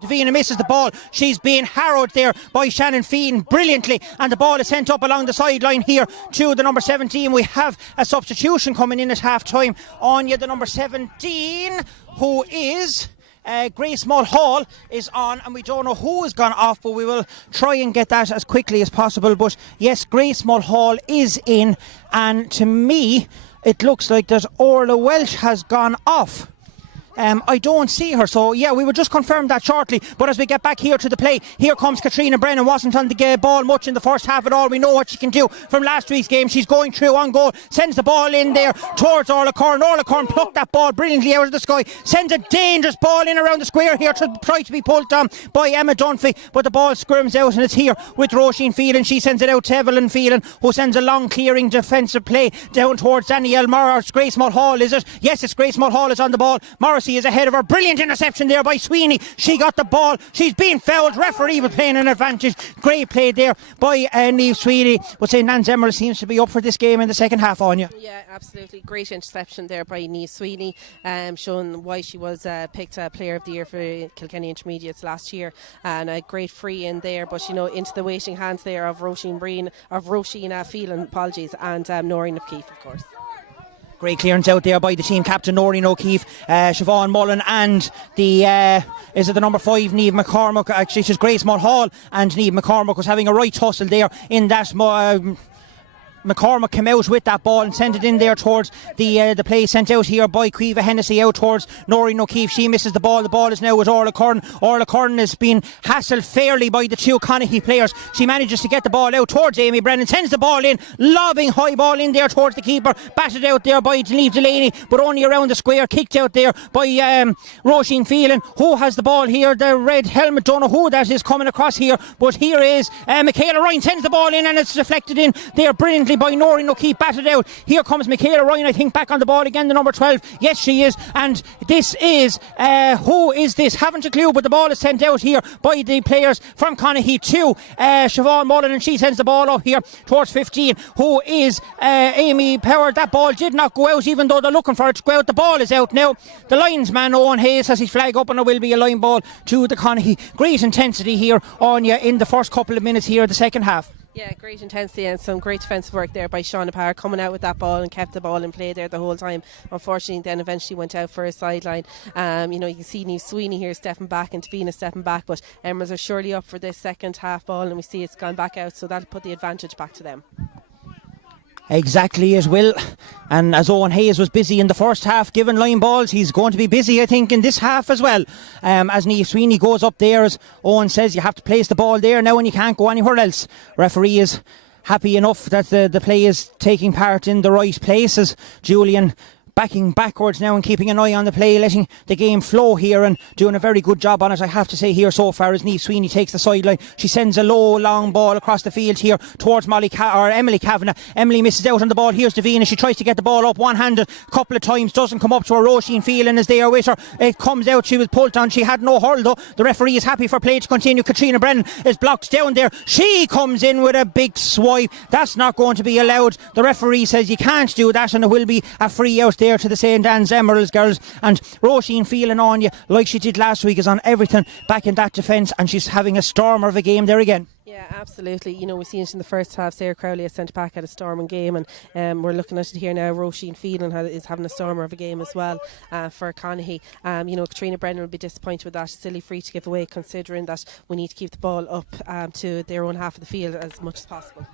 Davina misses the ball. She's being harrowed there by Shannon Feehan brilliantly, and the ball is sent up along the sideline here to the number 17. We have a substitution coming in at half time. Anya, the number 17, who is Grace Mulhall, is on, and we don't know who has gone off, but we will try and get that as quickly as possible. But yes, Grace Mulhall is in, and to me it looks like that Orla Welsh has gone off. I don't see her, so yeah, we will just confirm that shortly. But as we get back here to the play, here comes Katrina Brennan. Wasn't on the ball much in the first half at all. We know what she can do from last week's game. She's going through on goal, sends the ball in there towards Orla Curran. Orla Curran plucked that ball brilliantly out of the sky, sends a dangerous ball in around the square here to try to be pulled down by Emma Dunphy, but the ball squirms out, and it's here with Roisin Phelan. She sends it out to Evelyn Phelan, who sends a long clearing defensive play down towards Danielle Morris. Grace Mulhall, is it? Yes, it's Grace Mulhall is on the ball. Morrissey is ahead of her. Brilliant interception there by Sweeney. She got the ball. She's being fouled. Referee was playing an advantage. Great play there by Niamh Sweeney. But St. Anne's Emerald seems to be up for this game in the second half, Anya. Yeah, absolutely. Great interception there by Niamh Sweeney, showing why she was picked Player of the Year for Kilkenny Intermediates last year, and a great free in there, but into the waiting hands there of Roisin Phelan, apologies, and Noreen O'Keefe, of course. Great clearance out there by the team captain Noreen O'Keefe, Siobhan Mullen, and the number 5 Niamh McCormack. Actually, it's Grace Mulhall, and Niamh McCormack was having a right tussle there in that. McCormack came out with that ball and sent it in there towards the play sent out here by Caoimhe Hennessy out towards Noreen O'Keefe. She misses the ball. The ball is now with Orla Curran. Orla Curran has been hassled fairly by the two Conahy players. She manages to get the ball out towards Amy Brennan, sends the ball in, lobbing high ball in there towards the keeper, batted out there by Denise Delaney, but only around the square, kicked out there by Roisin Phelan. Who has the ball here? The red helmet, don't know who that is coming across here, but here is Michaela Ryan, sends the ball in, and it's deflected in there brilliantly by Noreen O'Keefe, batted out. Here comes Michaela Ryan, I think, back on the ball again, the number 12. Yes, she is. And this is, who is this? Haven't a clue, but the ball is sent out here by the players from Conahy to Siobhan Mullen, and she sends the ball up here towards 15, who is Amy Power. That ball did not go out, even though they're looking for it to go out. The ball is out now. The linesman, Owen Hayes, has his flag up, and it will be a line ball to the Conahy. Great intensity here on you in the first couple of minutes here of the second half. Yeah, great intensity and some great defensive work there by Shauna Power, coming out with that ball and kept the ball in play there the whole time. Unfortunately, then eventually went out for a sideline. You can see Niamh Sweeney here stepping back and Davina stepping back, but Emeralds are surely up for this second half ball, and we see it's gone back out, so that'll put the advantage back to them. Exactly, it will. And as Owen Hayes was busy in the first half giving line balls, he's going to be busy, I think, in this half as well. As Niamh Sweeney goes up there, as Owen says, you have to place the ball there now and you can't go anywhere else. Referee is happy enough that the play is taking part in the right places. Julian backing backwards now and keeping an eye on the play, letting the game flow here and doing a very good job on it, I have to say, here so far, as Niamh Sweeney takes the sideline. She sends a low long ball across the field here towards Emily Kavanagh. Emily misses out on the ball. Here's Davina. She tries to get the ball up one-handed a couple of times, doesn't come up to her. Roisin Phelan is there with her. It comes out. She was pulled on. She had no hurl though. The referee is happy for play to continue. Katrina Brennan is blocked down there. She comes in with a big swipe. That's not going to be allowed. The referee says you can't do that, and it will be a free out there to the St. Anne's Emeralds girls. And Roisin Phelan on you, like she did last week, is on everything back in that defence, and she's having a stormer of a game there again. Yeah, absolutely. We've seen it in the first half. Sarah Crowley has sent back at a storming game, and we're looking at it here now. Roisin Phelan is having a stormer of a game as well for Conahy. Katrina Brennan will be disappointed with that silly free to give away, considering that we need to keep the ball up to their own half of the field as much as possible.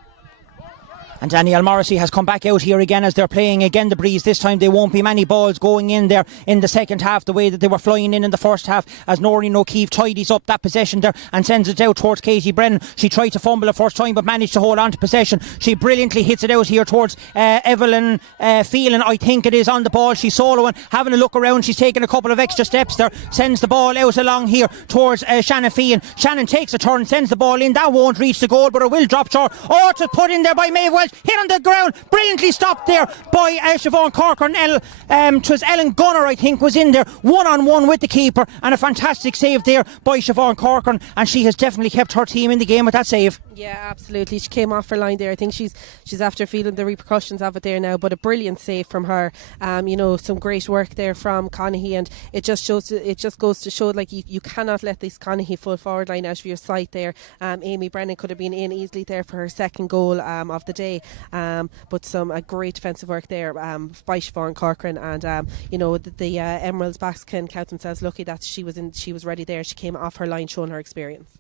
And Danielle Morrissey has come back out here again as they're playing again the breeze. This time there won't be many balls going in there in the second half the way that they were flying in the first half, as Noreen O'Keefe tidies up that possession there and sends it out towards Katie Brennan. She tried to fumble the first time but managed to hold on to possession. She brilliantly hits it out here towards Evelyn Phelan, I think it is, on the ball. She's soloing, having a look around. She's taking a couple of extra steps there, sends the ball out along here towards Shannon Feehan. Shannon takes a turn, sends the ball in. That won't reach the goal, but it will drop short. Oh, it's put in there by Maeve Welsh. Walsh hit on the ground, brilliantly stopped there by Siobhan Corcoran. It was Ellen Gunner, I think, was in there one-on-one with the keeper, and a fantastic save there by Siobhan Corcoran, and she has definitely kept her team in the game with that save. Yeah, absolutely. She came off her line there. I think she's after feeling the repercussions of it there now, but a brilliant save from her. Some great work there from Conahy, and it just goes to show, like, you cannot let this Conahy full forward line out of your sight there. Amy Brennan could have been in easily there for her second goal of the day, but a great defensive work there by Siobhan Corcoran, and the Emeralds backs can count themselves lucky that she was ready there. She came off her line showing her experience.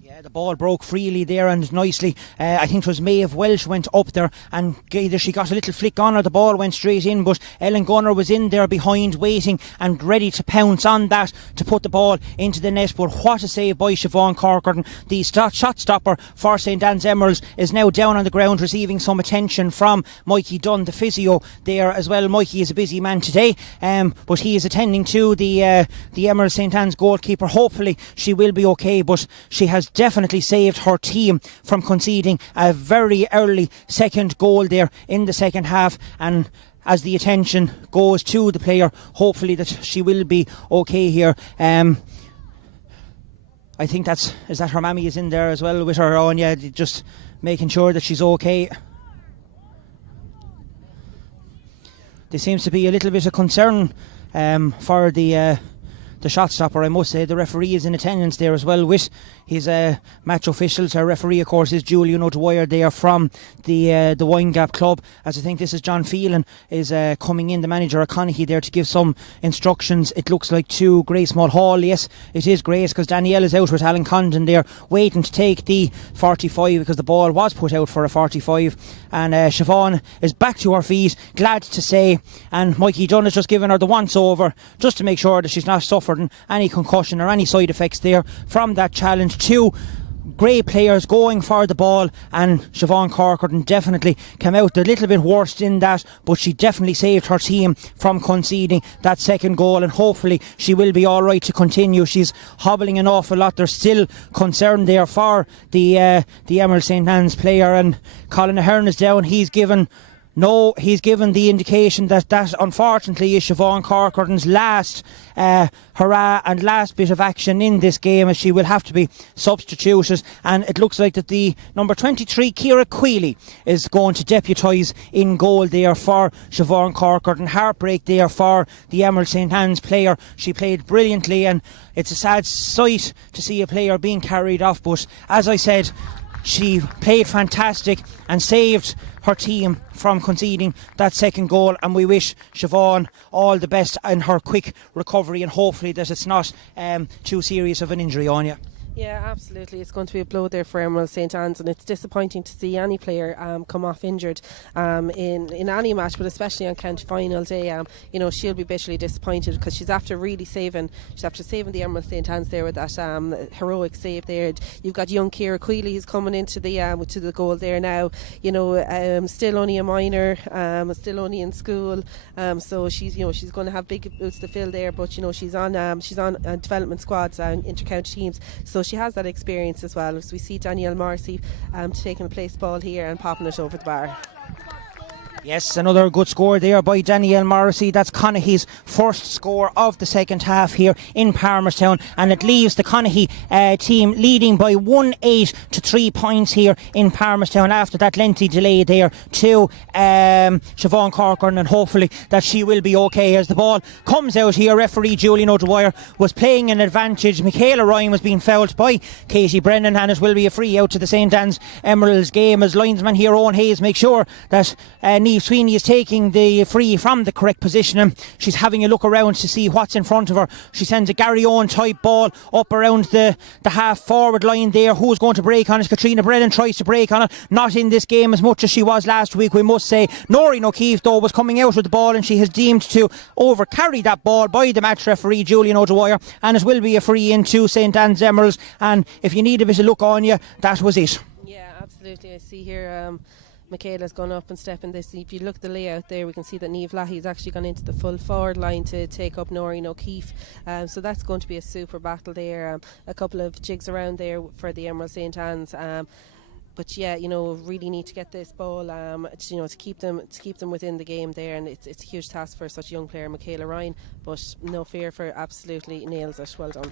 Yeah, the ball broke freely there and nicely. I think it was Maeve Welsh went up there, and either she got a little flick on or the ball went straight in, but Ellen Gunner was in there behind waiting and ready to pounce on that to put the ball into the net. But what a save by Siobhan Corcoran. The shot stopper for St Anne's Emeralds is now down on the ground receiving some attention from Mikey Dunn, the physio there as well. Mikey is a busy man today, but he is attending to the Emeralds St Anne's goalkeeper. Hopefully she will be okay, but she has definitely saved her team from conceding a very early second goal there in the second half, and as the attention goes to the player, hopefully that she will be okay here. I think is that her mammy is in there as well with her own, just making sure that she's okay. There seems to be a little bit of concern for the shot stopper. I must say the referee is in attendance there as well with his match officials. Our referee, of course, is Julian O'Dwyer there from the Wine Gap Club. As I think this is John Phelan is coming in, the manager of Conahy there, to give some instructions. It looks like to Grace Mulhall. Yes, it is Grace, because Danielle is out with Alan Condon there waiting to take the 45, because the ball was put out for a 45, and Siobhan is back to her feet, glad to say, and Mikey Dunn has just given her the once over just to make sure that she's not suffering any concussion or any side effects there from that challenge. Two great players going for the ball, and Siobhan Corcoran definitely came out a little bit worse in that, but she definitely saved her team from conceding that second goal, and hopefully she will be alright to continue. She's hobbling an awful lot. There's still concern there for the Emerald St Anne's player, and Colin Ahern is down. He's given the indication that unfortunately is Siobhan Corcoran's last hurrah and last bit of action in this game, as she will have to be substituted, and it looks like that the number 23 Ciara Queally is going to deputise in goal there for Siobhan Corcoran. Heartbreak there for the Emerald St Anne's player. She played brilliantly, and it's a sad sight to see a player being carried off, but as I said, she played fantastic and saved her team from conceding that second goal, and we wish Siobhan all the best in her quick recovery, and hopefully that it's not too serious of an injury on you. Yeah, absolutely. It's going to be a blow there for Emerald St Anne's, and it's disappointing to see any player come off injured in any match, but especially on county final day. She'll be bitterly disappointed, because she's after saving the Emerald St Anne's there with that heroic save there. You've got young Ciara Queally who's coming into the goal there now. Still only a minor, still only in school, so she's going to have big boots to fill there. But she's on development squads and inter-county teams, so she has that experience as well. As we see Danielle Marcy taking a place ball here and popping it over the bar. Yes, another good score there by Danielle Morrissey. That's Conahy's first score of the second half here in Palmerstown, and it leaves the Conahy team leading by 1-8 to 3 points here in Palmerstown after that lengthy delay there to Siobhan Corcoran, and hopefully that she will be okay as the ball comes out here. Referee Julian O'Dwyer was playing an advantage. Michaela Ryan was being fouled by Katie Brennan, and it will be a free out to the St Anne's Emeralds game, as linesman here Owen Hayes makes sure that Niamh Sweeney is taking the free from the correct position, and she's having a look around to see what's in front of her. She sends a Gary Owen type ball up around the half forward line there. Who's going to break on it? Katrina Brennan tries to break on it. Not in this game as much as she was last week, we must say. Noreen O'Keefe though was coming out with the ball, and she has deemed to overcarry that ball by the match referee Julian O'Dwyer, and it will be a free into St Anne's Emeralds. And if you need a bit of luck on you, that was it. Yeah, absolutely. I see here Michaela's gone up and stepping this. If you look at the layout there, we can see that Niamh Lahey's actually gone into the full forward line to take up Noreen O'Keefe. So that's going to be a super battle there. A couple of jigs around there for the Emerald St Anne's. but yeah, really need to get this ball, to keep them within the game there, and it's a huge task for such a young player, Michaela Ryan. But no fear for absolutely nails it. Well done.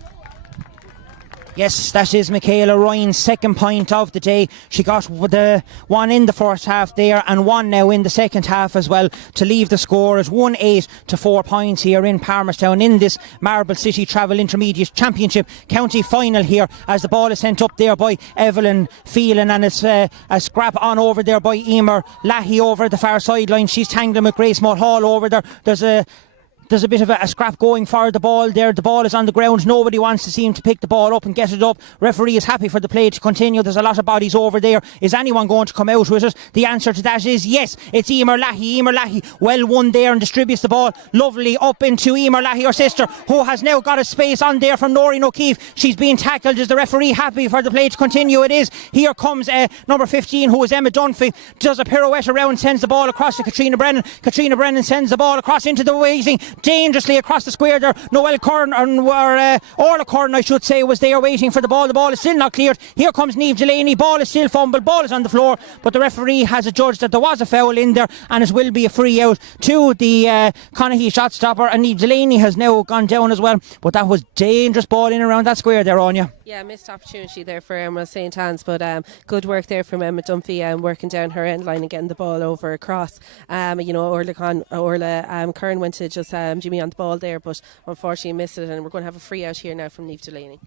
Yes, that is Michaela Ryan's second point of the day. She got the one in the first half there and one now in the second half as well to leave the score at 1-8 to 4 points here in Palmerstown in this Marble City Travel Intermediate Championship county final here, as the ball is sent up there by Evelyn Phelan, and it's a scrap on over there by Emer Lahey over the far sideline. She's tangling with Grace Mulhall over there. There's a bit of a scrap going for the ball there. The ball is on the ground. Nobody wants to seem to pick the ball up and get it up. Referee is happy for the play to continue. There's a lot of bodies over there. Is anyone going to come out with it? The answer to that is yes. It's Emer Lahey. Emer Lahey, well won there and distributes the ball lovely up into Emer Lahey, her sister, who has now got a space on there from Noreen O'Keefe. She's being tackled. Is the referee happy for the play to continue? It is. Here comes number 15, who is Emma Dunphy. Does a pirouette around, sends the ball across to Katrina Brennan. Katrina Brennan sends the ball across into the waiting, dangerously across the square there. Noel Curran, or Orla Curran I should say, was there waiting for the ball. The ball is still not cleared. Here comes Niamh Delaney. Ball is still fumbled. Ball is on the floor, but the referee has adjudged that there was a foul in there, and it will be a free out to the Conahy shot stopper, and Niamh Delaney has now gone down as well. But that was dangerous ball in around that square there, Anya. Yeah, missed opportunity there for Emerald St Anne's, but good work there from Emma Dunphy, working down her end line and getting the ball over across. Orla Curran went to just Jimmy on the ball there, but unfortunately missed it, and we're going to have a free out here now from Niamh Delaney.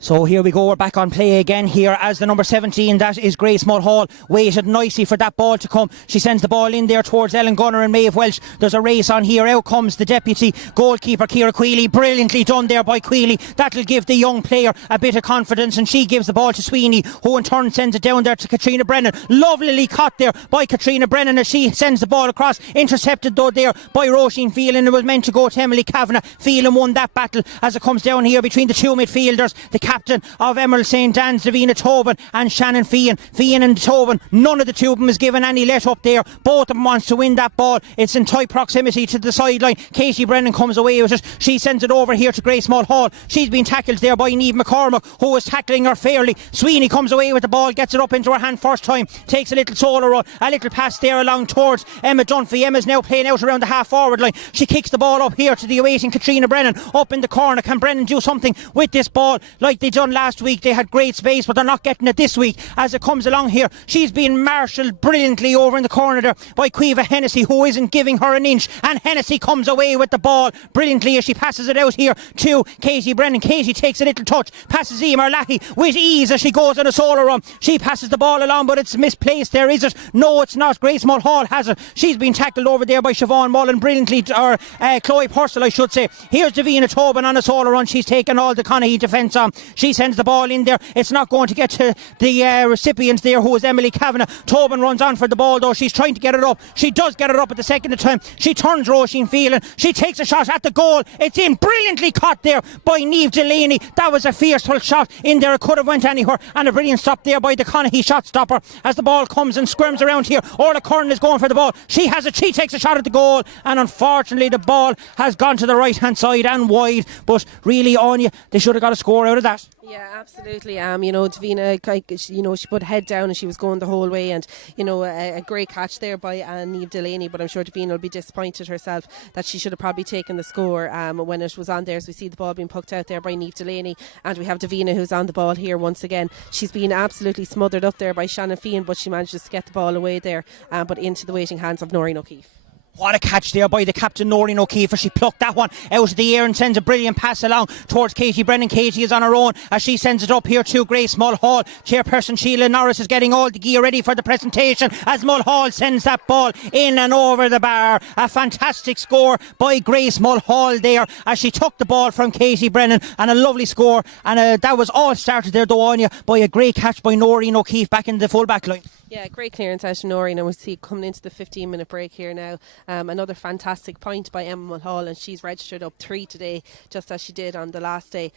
So here we go, we're back on play again here as the number 17, that is Grace Mulhall, waited nicely for that ball to come. She sends the ball in there towards Ellen Gunner and Maeve Welsh. There's a race on here. Out comes the deputy goalkeeper, Ciara Queally. Brilliantly done there by Queally. That'll give the young player a bit of confidence, and she gives the ball to Sweeney, who in turn sends it down there to Katrina Brennan. Lovelily caught there by Katrina Brennan as she sends the ball across. Intercepted though there by Roisin Phelan. It was meant to go to Emily Kavanagh. Phelan won that battle as it comes down here between the two midfielders. The captain of Emerald St Anne's, Davina Tobin, and Shannon Feehan. Feehan and Tobin, none of the two of them is given any let up there. Both of them wants to win that ball. It's in tight proximity to the sideline. Katie Brennan comes away with it. She sends it over here to Grace Mulhall. She's been tackled there by Niamh McCormack, who was tackling her fairly. Sweeney comes away with the ball, gets it up into her hand first time, takes a little solo run, a little pass there along towards Emma Dunphy. Emma's now playing out around the half forward line. She kicks the ball up here to the awaiting Katrina Brennan up in the corner. Can Brennan do something with this ball like they done last week? They had great space, but they're not getting it this week as it comes along here. She's being marshalled brilliantly over in the corner there by Quiva Hennessy, who isn't giving her an inch, and Hennessy comes away with the ball brilliantly as she passes it out here to Katie Brennan. Katie takes a little touch, passes Emer Lahey with ease as she goes on a solo run. She passes the ball along, but it's misplaced there, is it? No, it's not. Grace Mulhall has it. She's been tackled over there by Siobhan Mullen brilliantly, or Chloe Purcell I should say. Here's Davina Tobin on a solo run. She's taken all the Conahy defence on. She sends the ball in there. It's not going to get to the recipients there, who is Emily Kavanagh. Tobin runs on for the ball though. She's trying to get it up. She does get it up at the second time. She turns Roisin Phelan. She takes a shot at the goal. It's in, brilliantly caught there by Niamh Delaney. That was a fearful shot in there. It could have went anywhere, and a brilliant stop there by the Conahy shot stopper as the ball comes and squirms around here. Orla Curran is going for the ball. She has it. She takes a shot at the goal, and unfortunately the ball has gone to the right hand side and wide. But really, Anya, they should have got a score out of that. Yeah, absolutely. Davina, she put head down and she was going the whole way, and a great catch there by Niamh Delaney. But I'm sure Davina will be disappointed herself that she should have probably taken the score when it was on there. As we see the ball being poked out there by Niamh Delaney, and we have Davina who's on the ball here once again. She's been absolutely smothered up there by Shannon Feehan, but she manages to get the ball away there, but into the waiting hands of Noreen O'Keefe. What a catch there by the captain, Noreen O'Keefe, as she plucked that one out of the air and sends a brilliant pass along towards Katie Brennan. Katie is on her own as she sends it up here to Grace Mulhall. Chairperson Sheila Norris is getting all the gear ready for the presentation as Mulhall sends that ball in and over the bar. A fantastic score by Grace Mulhall there as she took the ball from Katie Brennan, and a lovely score. And that was all started there, though, Anya, by a great catch by Noreen O'Keefe back in the full back line. Yeah, great clearance out of Noreen, and we see coming into the 15-minute break here now. Another fantastic point by Emma Mulhall, and she's registered up 3 today, just as she did on the last day.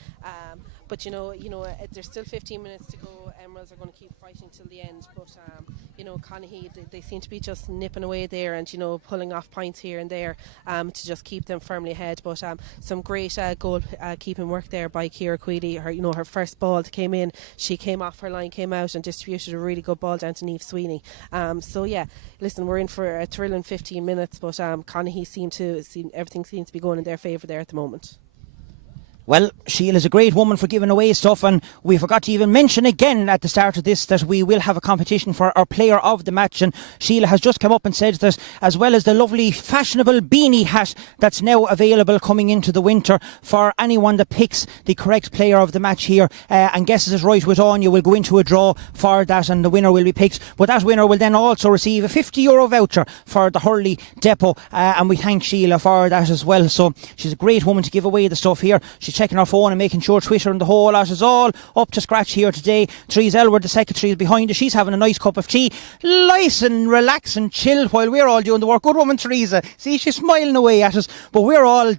But there's still 15 minutes to go. Emeralds are going to keep fighting till the end. But Conahy, they seem to be just nipping away there and pulling off points here and there to just keep them firmly ahead. But some great goal keeping work there by Ciara Queally. Her first ball that came in, she came off her line, came out and distributed a really good ball down to Niamh Sweeney. So yeah, listen, we're in for a thrilling 15 minutes. But Conahy everything seems to be going in their favour there at the moment. Well, Sheila's a great woman for giving away stuff, and we forgot to even mention again at the start of this that we will have a competition for our player of the match, and Sheila has just come up and said that, as well as the lovely fashionable beanie hat that's now available coming into the winter, for anyone that picks the correct player of the match here and guesses it right with Anya, will go into a draw for that, and the winner will be picked. But that winner will then also receive a €50 voucher for the Hurley Depot, and we thank Sheila for that as well. So she's a great woman to give away the stuff here. She's checking her phone and making sure Twitter and the whole lot is all up to scratch here today. Therese Elwood, the secretary, is behind her. She's having a nice cup of tea, nice and relax and chill while we're all doing the work. Good woman, Teresa. See, she's smiling away at us, but we're all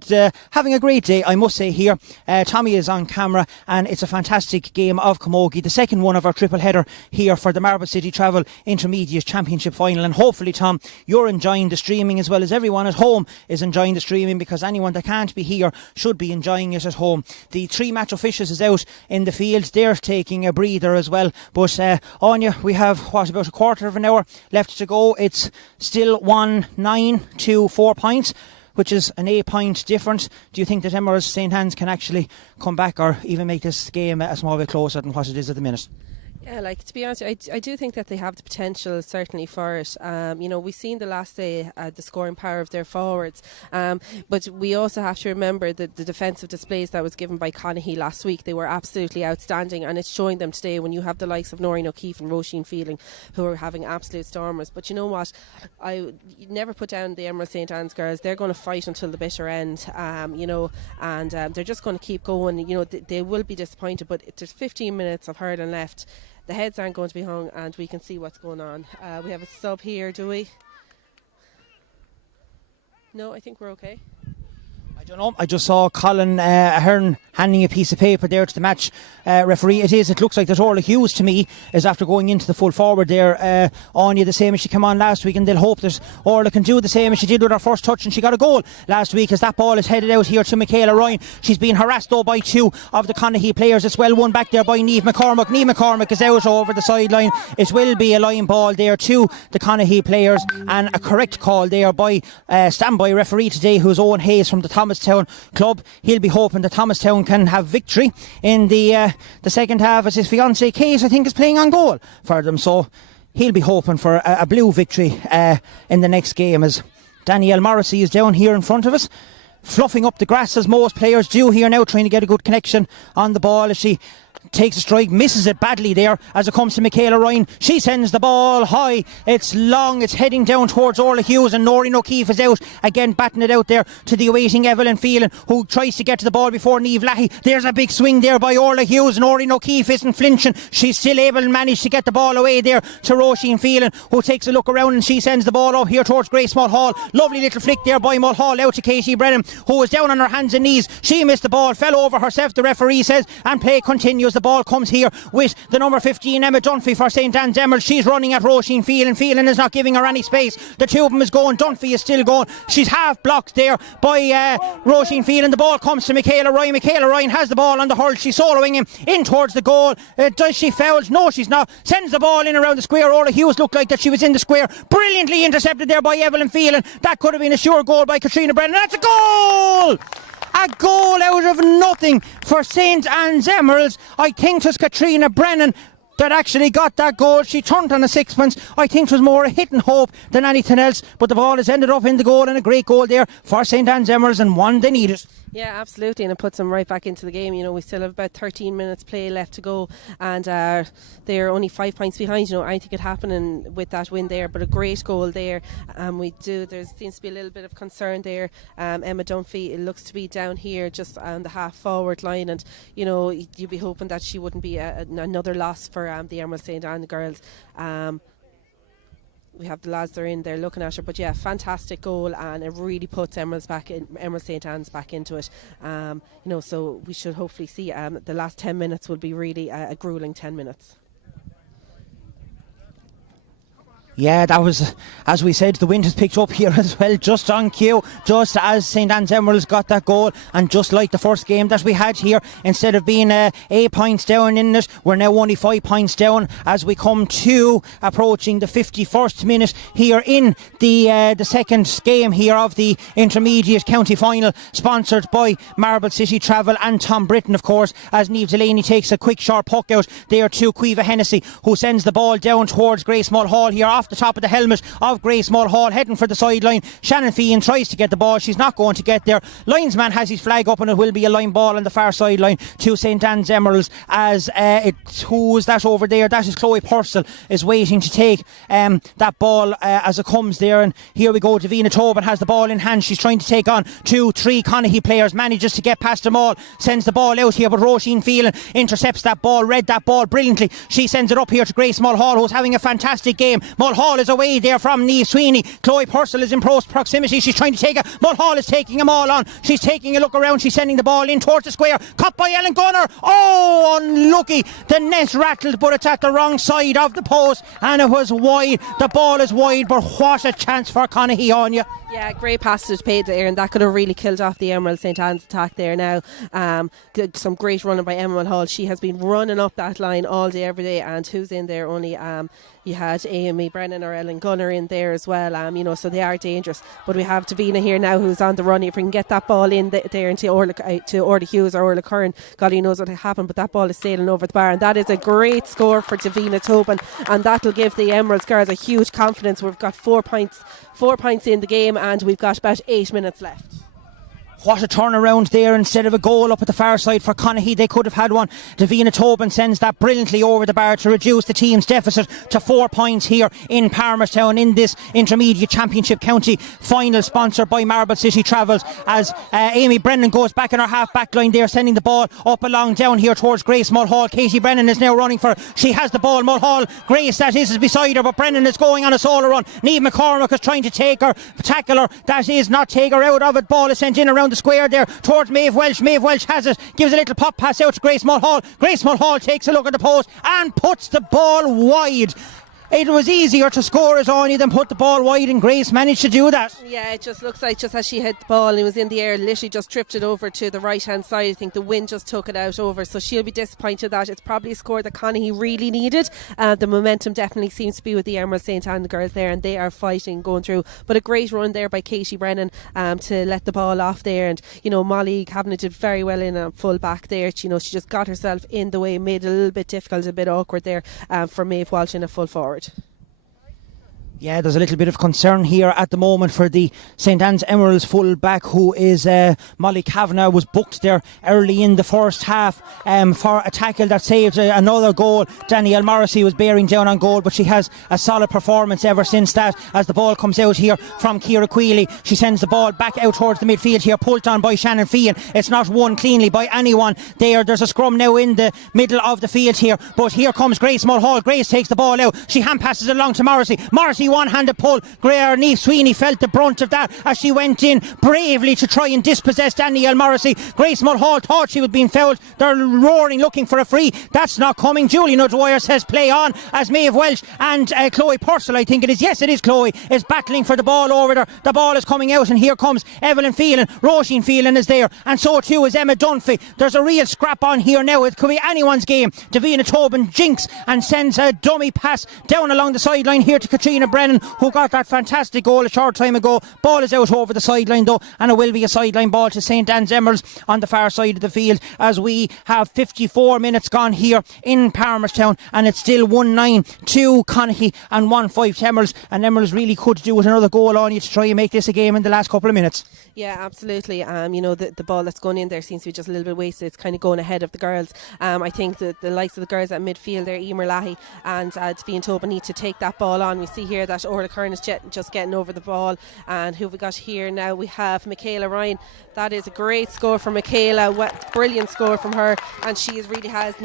having a great day, I must say here. Tommy is on camera, and it's a fantastic game of camogie, the second one of our triple header here for the Marble City Travel Intermediate Championship Final. And hopefully, Tom, you're enjoying the streaming as well as everyone at home is enjoying the streaming, because anyone that can't be here should be enjoying it at home. The 3 match officials is out in the field. They're taking a breather as well. But Anya, we have about a quarter of an hour left to go. It's still 1-9 to 4 points, which is an 8-point difference. Do you think that Emeralds St. Anne's can actually come back or even make this game a small bit closer than what it is at the minute? Yeah, to be honest, I do think that they have the potential certainly for it. We've seen the last day the scoring power of their forwards, but we also have to remember that the defensive displays that was given by Conahy last week, they were absolutely outstanding, and it's showing them today when you have the likes of Noreen O'Keefe and Roisin Phelan who are having absolute stormers. But you know what, you never put down the Emerald St. Anne's girls. They're going to fight until the bitter end, and they're just going to keep going. They will be disappointed, but there's 15 minutes of hurling left. The heads aren't going to be hung, and we can see what's going on. We have a sub here, do we? No, I think we're okay. I don't know. I just saw Colin Ahern handing a piece of paper there to the match referee. It looks like that Orla Hughes to me is after going into the full forward there. Anya, the same as she came on last week, and they'll hope that Orla can do the same as she did with her first touch, and she got a goal last week as that ball is headed out here to Michaela Ryan. She's being harassed though by 2 of the Conahy players. It's well won back there by Niamh McCormick. Niamh McCormick is out over the sideline. It will be a line ball there to the Conahy players, and a correct call there by standby referee today, who's Owen Hayes from the Thomastown club. He'll be hoping that Thomastown can have victory in the second half, as his fiancée Kate, I think, is playing on goal for them. So he'll be hoping for a blue victory in the next game, as Danielle Morrissey is down here in front of us, fluffing up the grass as most players do here now, trying to get a good connection on the ball as she takes a strike, misses it badly there as it comes to Michaela Ryan. She sends the ball high, it's long, it's heading down towards Orla Hughes, and Noreen O'Keefe is out again, batting it out there to the awaiting Evelyn Phelan, who tries to get to the ball before Niamh Lahey. There's a big swing there by Orla Hughes. Noreen O'Keefe isn't flinching, she's still able to manage to get the ball away there to Roisin Phelan, who takes a look around, and she sends the ball up here towards Grace Mulhall. Lovely little flick there by Mulhall out to Katie Brennan, who was down on her hands and knees. She missed the ball, fell over herself, the referee says, and play continues. The ball comes here with the number 15 Emma Dunphy for St. Anne's Emerald. She's running at Roisin Phelan. Phelan is not giving her any space. The 2 of them is going. Dunphy is still going. She's half blocked there by Roisin Phelan. The ball comes to Michaela Ryan. Michaela Ryan has the ball on the hurl. She's soloing him in towards the goal. Does she foul? No, she's not. Sends the ball in around the square. Orla Hughes looked like that she was in the square. Brilliantly intercepted there by Evelyn Phelan. That could have been a sure goal by Katrina Brennan. That's a goal! A goal out of nothing for St. Anne's Emeralds. I think it was Katrina Brennan that actually got that goal. She turned on a sixpence. I think it was more a hit and hope than anything else, but the ball has ended up in the goal, and a great goal there for St. Anne's Emeralds, and one they needed. Yeah, absolutely, and it puts them right back into the game. We still have about 13 minutes play left to go, and they're only 5 points behind. Anything could happen with that win there, but a great goal there. There seems to be a little bit of concern there. Emma Dunphy, it looks to be down here just on the half forward line, and you'd be hoping that she wouldn't be another loss for the Emerald St. Anne girls. we have the lads that are in there looking at her. But yeah, fantastic goal, and it really puts Emerald St Anne's back into it. So we should hopefully see the last 10 minutes will be really a grueling 10 minutes. Yeah, that was, as we said, the wind has picked up here as well, just on cue, just as St Anne's Emeralds got that goal, and just like the first game that we had here, instead of being 8 points down in it, we're now only 5 points down as we come to approaching the 51st minute here in the second game here of the intermediate county final, sponsored by Marble City Travel and Tom Britton, of course, as Niamh Delaney takes a quick sharp puck out there to Caoimhe Hennessy, who sends the ball down towards Grace Mulhall here off the top of the helmet of Grace Mulhall, heading for the sideline. Shannon Feehan tries to get the ball, she's not going to get there. Linesman has his flag up, and it will be a line ball on the far sideline to St Anne's Emeralds, as who is that over there? That is Chloe Purcell is waiting to take that ball as it comes there, and here we go. Davina Tobin has the ball in hand, she's trying to take on 2-3 Conahy players, manages to get past them all, sends the ball out here, but Roisin Phelan intercepts that ball, read that ball brilliantly. She sends it up here to Grace Mulhall, who's having a fantastic game. Mulhall is away there from Niamh Sweeney. Chloe Purcell is in close proximity, she's trying to take it. Mulhall is taking them all on, she's taking a look around, she's sending the ball in towards the square, cut by Ellen Gunner. Oh, unlucky, the net rattled, but it's at the wrong side of the post, and it was wide. The ball is wide, but what a chance for Conahy on you. Yeah, great passage paid there, and that could have really killed off the Emerald St Anne's attack there now. Some great running by Emma Mulhall. She has been running up that line all day, every day, and who's in there? Only you had Amy Brennan or Ellen Gunner in there as well, so they are dangerous. But we have Davina here now who's on the run. If we can get that ball in there into Orla Hughes or Orla Curran, God, he knows what will happen, but that ball is sailing over the bar, and that is a great score for Davina Tobin, and that'll give the Emeralds girls a huge confidence. We've got 4 points in the game, and we've got about 8 minutes left. What a turnaround there, instead of a goal up at the far side for Conahy, they could have had one. Davina Tobin sends that brilliantly over the bar to reduce the team's deficit to 4 points here in Palmerstown in this intermediate championship county final, sponsored by Marble City Travels, as Amy Brennan goes back in her half back line there, sending the ball up along down here towards Grace Mulhall. Katie Brennan is now running for her. She has the ball. Mulhall, Grace that is beside her, but Brennan is going on a solo run. Niamh McCormick is trying to tackle her, that is not, take her out of it. Ball is sent in around the square there towards Maeve Welch. Maeve Welch has it, gives a little pop pass out to Grace Mulhall. Grace Mulhall takes a look at the post and puts the ball wide. It was easier to score it on you than put the ball wide, and Grace managed to do that. Yeah, it just looks like just as she hit the ball and it was in the air, literally just tripped it over to the right hand side. I think the wind just took it out over, so she'll be disappointed that it's probably a score that Conahy really needed. The momentum definitely seems to be with the Emerald St Anne girls there, and they are fighting, going through. But a great run there by Katie Brennan to let the ball off there, and Molly Kavanagh did very well in a full back there. She just got herself in the way, made it a little bit difficult, a bit awkward there for Maeve Walsh in a full forward. Yeah, there's a little bit of concern here at the moment for the St Anne's Emeralds full back, who is Molly Kavanagh, was booked there early in the first half for a tackle that saved another goal. Danielle Morrissey was bearing down on goal, but she has a solid performance ever since that, as the ball comes out here from Ciara Queally. She sends the ball back out towards the midfield here, pulled on by Shannon Feehan. It's not won cleanly by anyone there. There's a scrum now in the middle of the field here, but here comes Grace Mulhall. Grace takes the ball out, she hand passes it along to Morrissey. Morrissey one-handed pull. Niamh Sweeney felt the brunt of that as she went in bravely to try and dispossess Danielle Morrissey. Grace Mulhall thought she was being fouled. They're roaring, looking for a free. That's not coming. Julian O'Dwyer says play on, as Maeve Welch and Chloe Purcell, I think it is, yes it is Chloe, is battling for the ball over there. The ball is coming out, and here comes Evelyn Phelan. Roisin Phelan is there, and so too is Emma Dunphy. There's a real scrap on here now. It could be anyone's game. Davina Tobin jinx and sends a dummy pass down along the sideline here to Katrina Brennan, who got that fantastic goal a short time ago. Ball is out over the sideline though, and it will be a sideline ball to St Anne's Emeralds on the far side of the field, as we have 54 minutes gone here in Palmerstown, and it's still 1-9 to Conahy and 1-5 to Emeralds, and Emeralds really could do with another goal on you to try and make this a game in the last couple of minutes. Yeah, absolutely. The ball that's going in there seems to be just a little bit wasted. It's kind of going ahead of the girls. I think that the likes of the girls at midfield there, Emer Lahy and Davina Tobin, need to take that ball on. We see here that Orla Curran is just getting over the ball, and who have we got here now? We have Michaela Ryan. That is a great score from Michaela, brilliant score from her, and she really has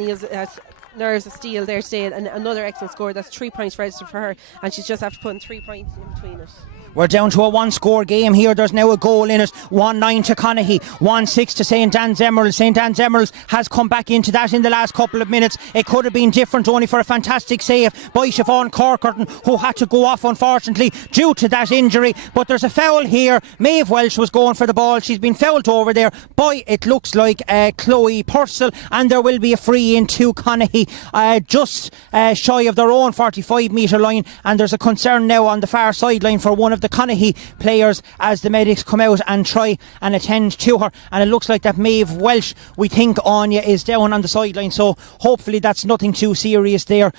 nerves of steel there today, and another excellent score. That's 3 points registered for her, and she's just after putting 3 points in between it. We're down to a 1-score game here. There's now a goal in it. 1-9 to Conahy, 1-6 to St. Anne's Emeralds. St. Anne's Emeralds has come back into that in the last couple of minutes. It could have been different, only for a fantastic save by Siobhan Corkerton, who had to go off unfortunately due to that injury. But there's a foul here. Maeve Welsh was going for the ball. She's been fouled over there by, it looks like, Chloe Purcell, and there will be a free in to Conahy, just shy of their own 45-metre line. And there's a concern now on the far sideline for one of the Conahy players as the medics come out and try and attend to her, and it looks like that Maeve Welsh, we think, Anya, is down on the sideline, so hopefully that's nothing too serious there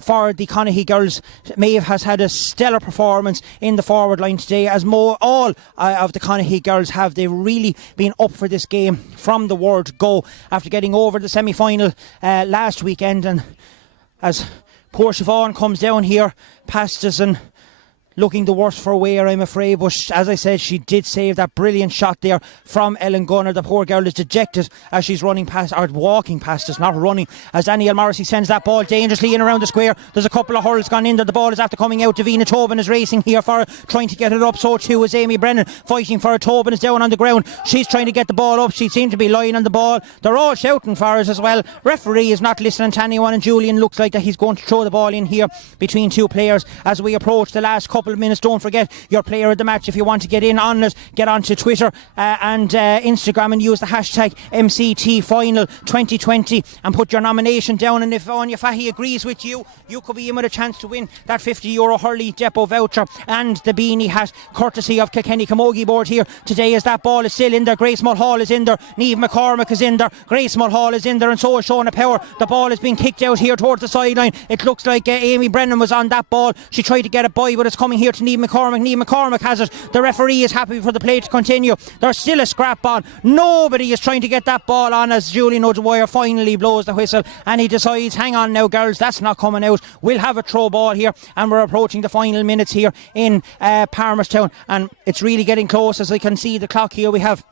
for the Conahy girls. Maeve has had a stellar performance in the forward line today, as all of the Conahy girls have. They've really been up for this game from the word go after getting over the semi-final last weekend. And as poor Siobhan comes down here past us and looking the worse for wear, I'm afraid, but as I said, she did save that brilliant shot there from Ellen Gunner. The poor girl is dejected as she's running past, or walking past us, not running, as Danielle Morrissey sends that ball dangerously in around the square. There's a couple of hurls gone in there. The ball is after coming out. Davina Tobin is racing here for trying to get it up, so too is Amy Brennan fighting for it. Tobin is down on the ground. She's trying to get the ball up. She seems to be lying on the ball. They're all shouting for it as well. Referee is not listening to anyone, and Julian looks like that he's going to throw the ball in here between two players as we approach the last couple of minutes. Don't forget your player of the match. If you want to get in on it, get onto Twitter and Instagram and use the hashtag MCTFinal2020 and put your nomination down. And if Anya Fahy agrees with you, you could be in with a chance to win that €50 Hurley Depot voucher and the beanie hat courtesy of Kilkenny Camogie board here today, as that ball is still in there. Grace Mulhall is in there, Niamh McCormick is in there, Grace Mulhall is in there, and so is Shona Power. The ball is being kicked out here towards the sideline. It looks like Amy Brennan was on that ball. She tried to get it by, but it's coming here to Niamh McCormick. Niamh McCormick has it. The referee is happy for the play to continue. There's still a scrap on. Nobody is trying to get that ball on as Julian O'Dwyer finally blows the whistle and he decides, hang on now girls, that's not coming out. We'll have a throw ball here, and we're approaching the final minutes here in Palmerstown, and it's really getting close. As I can see the clock here, we have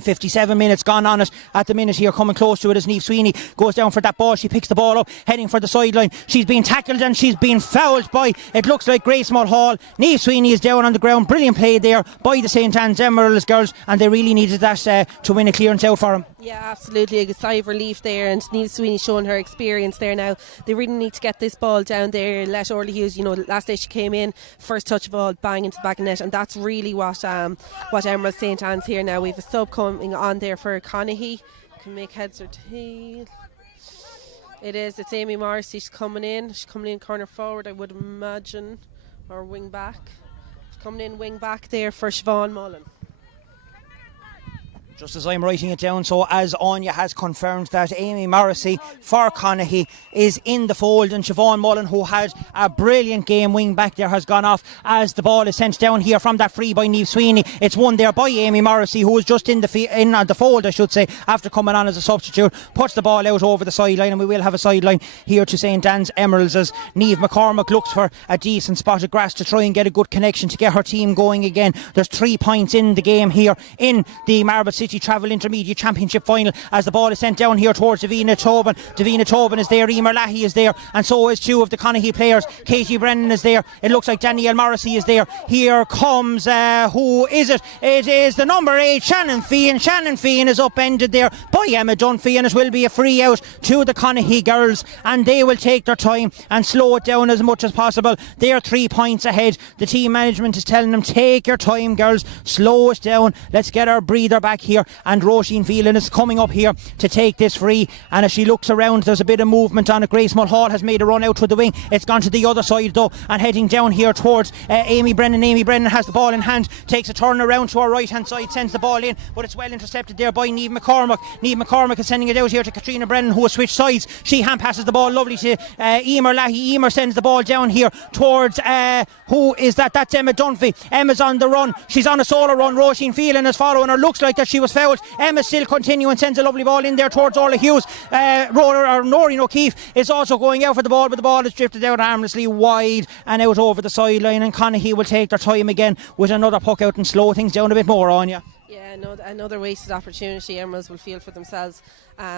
57 minutes gone on it at the minute here. Coming close to it as Niamh Sweeney goes down for that ball. She picks the ball up, heading for the sideline. She's been tackled and she's been fouled by, it looks like, Grace Mulhall. Niamh Sweeney is down on the ground. Brilliant play there by the St. Anne's Emeralds girls, and they really needed that to win a clearance out for them. Yeah, absolutely. A sigh of relief there, and Niamh Sweeney showing her experience there now. They really need to get this ball down there. Let Orly Hughes, last day she came in, first touch of ball, bang into the back of the net, and that's really what Emerald St. Anne's here now. We have a sub coming on there for Conahy. Can make heads or tail. It's Amy Morrissey. She's coming in corner forward, I would imagine, or wing back. She's coming in wing back there for Siobhan Mullen. Just as I'm writing it down, so as Anya has confirmed that Amy Morrissey for Conahy is in the fold, and Siobhan Mullen, who had a brilliant game wing back there, has gone off as the ball is sent down here from that free by Niamh Sweeney. It's won there by Amy Morrissey, who was just in the fold, I should say, after coming on as a substitute. Puts the ball out over the sideline, and we will have a sideline here to St. Anne's Emeralds as Niamh McCormick looks for a decent spot of grass to try and get a good connection to get her team going again. There's 3 points in the game here in the Marble City Travel Intermediate Championship final, as the ball is sent down here towards Davina Tobin. Davina Tobin is there, Emer Lahey is there, and so is 2 of the Conahy players. Katie Brennan is there. It looks like Danielle Morrissey is there. Here comes who is it? It is the number 8, Shannon Feehan. Shannon Feehan is upended there by Emma Dunphy, and it will be a free out to the Conahy girls, and they will take their time and slow it down as much as possible. They're 3 points ahead. The team management is telling them, take your time girls, slow it down, let's get our breather back here. And Roisin Phelan is coming up here to take this free, and as she looks around, there's a bit of movement on it. Grace Mulhall has made a run out to the wing. It's gone to the other side though, and heading down here towards Amy Brennan. Amy Brennan has the ball in hand, takes a turn around to her right hand side, sends the ball in, but it's well intercepted there by Niamh McCormick. Niamh McCormick is sending it out here to Katrina Brennan, who has switched sides. She hand passes the ball lovely to Emer Lahey. Emer sends the ball down here towards who is that? That's Emma Dunphy. Emma's on the run. She's on a solo run. Roisin Phelan is following her. Looks like that she was fouled. Emma still continuing, sends a lovely ball in there towards Orla Hughes. Noreen O'Keefe is also going out for the ball, but the ball is drifted out harmlessly wide and out over the sideline, and Conahy will take their time again with another puck out and slow things down a bit more, Anya. Yeah, another wasted opportunity. Emeralds will feel for themselves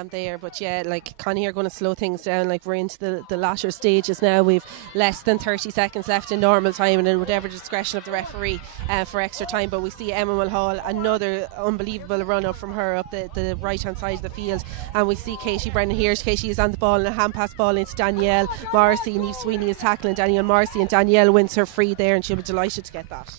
there. But yeah, like Conahy are going to slow things down. Like we're into the latter stages now. We've less than 30 seconds left in normal time, and in whatever discretion of the referee for extra time. But we see Emma Mulhall, another unbelievable run up from her up the right hand side of the field. And we see Katie Brennan here. Katie is on the ball and a hand pass ball into Danielle Morrissey. Niamh Sweeney is tackling Danielle Morrissey, and Danielle wins her free there, and she'll be delighted to get that.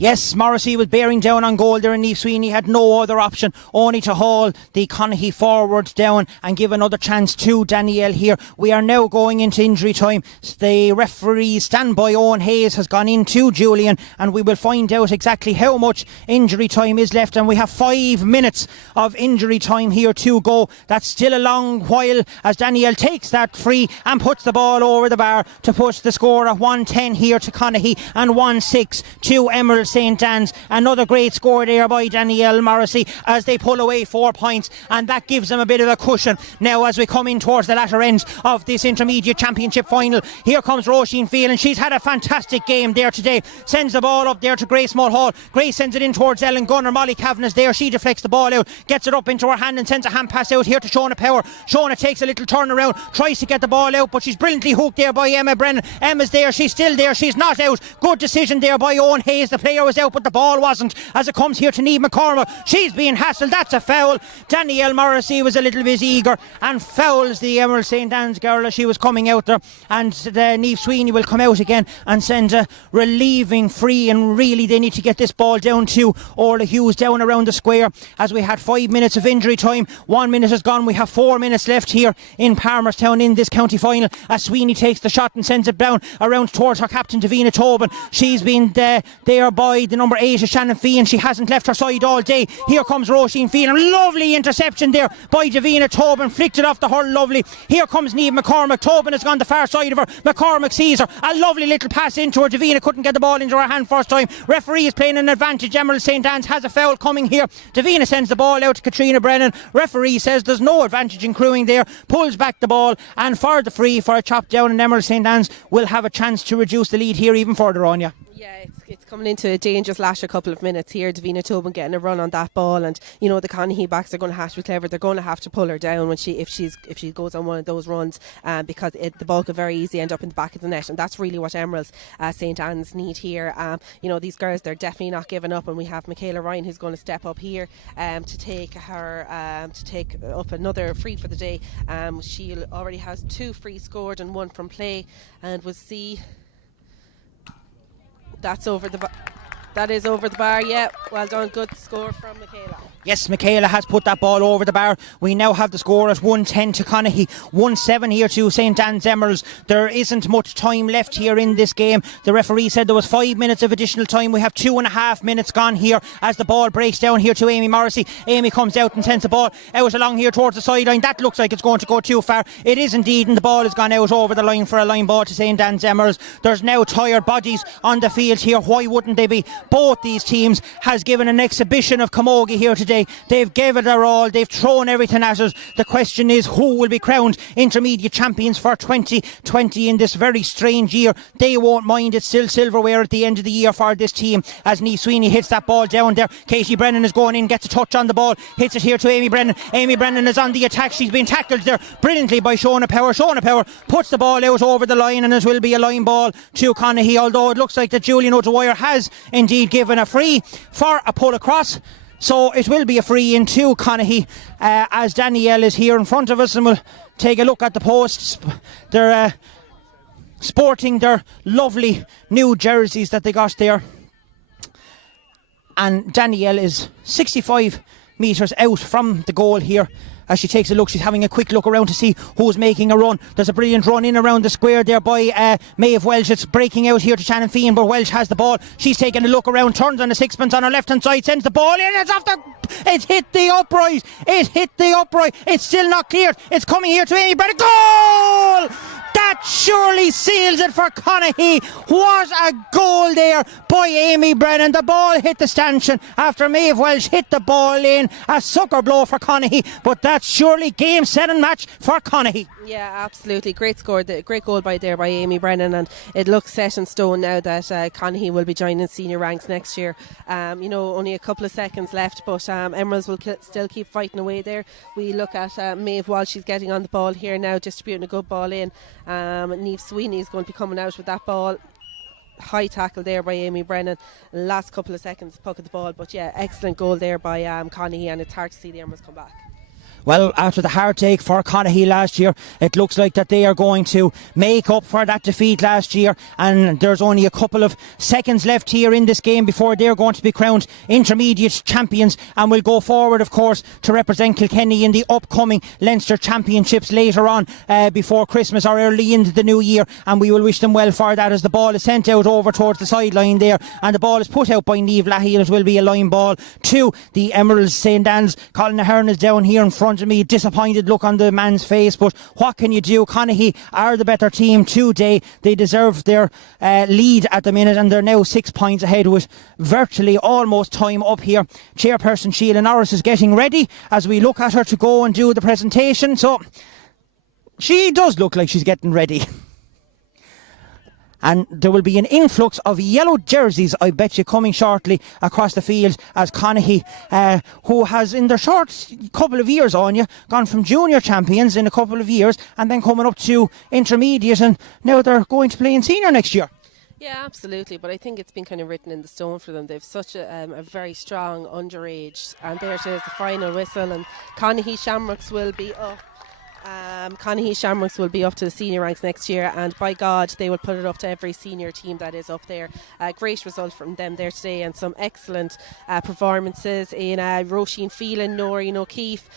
Yes, Morrissey was bearing down on goal there, and Niamh Sweeney had no other option only to haul the Conahy forward down and give another chance to Danielle here. We are now going into injury time. The referee standby Owen Hayes has gone into Julian, and we will find out exactly how much injury time is left, and we have 5 minutes of injury time here to go. That's still a long while as Danielle takes that free and puts the ball over the bar to push the score at 1-10 here to Conahy and 1-6 to Emerald St. Anne's. Another great score there by Danielle Morrissey as they pull away 4 points, and that gives them a bit of a cushion now as we come in towards the latter end of this intermediate championship final. Here comes Roisin Field, and she's had a fantastic game there today. Sends the ball up there to Grace Mulhall. Grace sends it in towards Ellen Gunner. Molly Kavanagh's there. She deflects the ball out, gets it up into her hand and sends a hand pass out here to Shona Power. Shona takes a little turn around, tries to get the ball out, but she's brilliantly hooked there by Emma Brennan. Emma's there. She's still there. She's not out. Good decision there by Owen Hayes. The player was out, but the ball wasn't, as it comes here to Niamh McCormack. She's being hassled. That's a foul. Danielle Morrissey was a little bit eager and fouls the Emerald St. Anne's girl as she was coming out there, and Niamh Sweeney will come out again and send a relieving free, and really they need to get this ball down to Orla Hughes down around the square as we had 5 minutes of injury time. 1 minute has gone. We have 4 minutes left here in Palmerstown in this county final as Sweeney takes the shot and sends it down around towards her captain Davina Tobin. She's been there by the number 8 is Shannon Fee, and she hasn't left her side all day. Here comes Roisin Field, and lovely interception there by Davina Tobin, flicked it off the hurl, lovely. Here comes Niamh McCormack. Tobin has gone the far side of her. McCormack sees her, a lovely little pass into her. Davina couldn't get the ball into her hand first time. Referee is playing an advantage. Emerald St. Anne's has a foul coming here. Davina sends the ball out to Katrina Brennan. Referee says there's no advantage in crewing there, pulls back the ball, and for the free for a chop down, and Emerald St. Anne's will have a chance to reduce the lead here even further on. Yeah, it's coming into a dangerous last couple of minutes here. Davina Tobin getting a run on that ball, and you know the Conahy backs are going to have to be clever. They're going to have to pull her down when if she goes on one of those runs, because the ball could very easily end up in the back of the net, and that's really what Emerald's St. Anne's need here. You know, these girls, they're definitely not giving up, and we have Michaela Ryan who's going to step up here to take up another free for the day. She already has 2 free scored and 1 from play, and we'll see. That is over the bar. Yeah, well done. Good score from Michaela. Yes, Michaela has put that ball over the bar. We now have the score at 1-10 to Conahy, 1-7 here to St. Anne's Emeralds. There isn't much time left here in this game. The referee said there was 5 minutes of additional time. We have 2.5 minutes gone here as the ball breaks down here to Amy Morrissey. Amy comes out and sends the ball out along here towards the sideline. That looks like it's going to go too far. It is indeed, and the ball has gone out over the line for a line ball to St. Anne's Emeralds. There's now tired bodies on the field here. Why wouldn't they be? Both these teams has given an exhibition of camogie here today. They've given it their all. They've thrown everything at it. The question is, who will be crowned intermediate champions for 2020 in this very strange year? They won't mind. It's still silverware at the end of the year for this team as Niamh Sweeney hits that ball down there. Katie Brennan is going in, gets a touch on the ball, hits it here to Amy Brennan. Amy Brennan is on the attack. She's been tackled there brilliantly by Shona Power. Shona Power puts the ball out over the line, and it will be a line ball to Conahy, although it looks like that Julian O'Dwyer has indeed given a free for a pull across. So it will be a free into Conahy as Danielle is here in front of us, and we'll take a look at the posts. They're sporting their lovely new jerseys that they got there. And Danielle is 65 metres out from the goal here. As she takes a look, she's having a quick look around to see who's making a run. There's a brilliant run in around the square there by Maeve Welsh. It's breaking out here to Shannon Fee, but Welsh has the ball. She's taking a look around, turns on the sixpence on her left hand side, sends the ball in. It's hit the upright. It's still not cleared. It's coming here to Amy Brennan. Goal! that surely seals it for Conahy. What a goal there by Amy Brennan. The ball hit the stanchion after Maeve Welsh hit the ball in. A sucker blow for Conahy, but that's surely game, set and match for Conahy. Yeah, absolutely. Great score, great goal by Amy Brennan, and it looks set in stone now that Conahy will be joining senior ranks next year. Only a couple of seconds left, but Emeralds will still keep fighting away there. We look at Maeve Walsh, she's getting on the ball here now, distributing a good ball in. Niamh Sweeney is going to be coming out with that ball. High tackle there by Amy Brennan. Last couple of seconds, puck of the ball, but yeah, excellent goal there by Conahy, and it's hard to see the Emeralds come back. Well, after the heartache for Conahy last year, it looks like that they are going to make up for that defeat last year, and there's only a couple of seconds left here in this game before they're going to be crowned intermediate champions, and will go forward, of course, to represent Kilkenny in the upcoming Leinster Championships later on before Christmas or early into the new year, and we will wish them well for that as the ball is sent out over towards the sideline there, and the ball is put out by Niamh Leahy, and it will be a line ball to the Emeralds St. Anne's. Colin Ahern is down here in front of me, disappointed look on the man's face, but what can you do? Conahy are the better team today. They deserve their lead at the minute, and they're now 6 points ahead with virtually almost time up here. Chairperson Sheila Norris is getting ready as we look at her to go and do the presentation, so she does look like she's getting ready. And there will be an influx of yellow jerseys, I bet you, coming shortly across the field as Conahy, who has in their short couple of years on you, gone from junior champions in a couple of years and then coming up to intermediate, and now they're going to play in senior next year. Yeah, absolutely, but I think it's been kind of written in the stone for them. They've such a very strong underage, and there it is, the final whistle, and Conahy Shamrocks will be up. Conahy Shamrocks will be up to the senior ranks next year, and by God they will put it up to every senior team that is up there. Great result from them there today, and some excellent performances in Roisin Phelan, Noreen O'Keefe.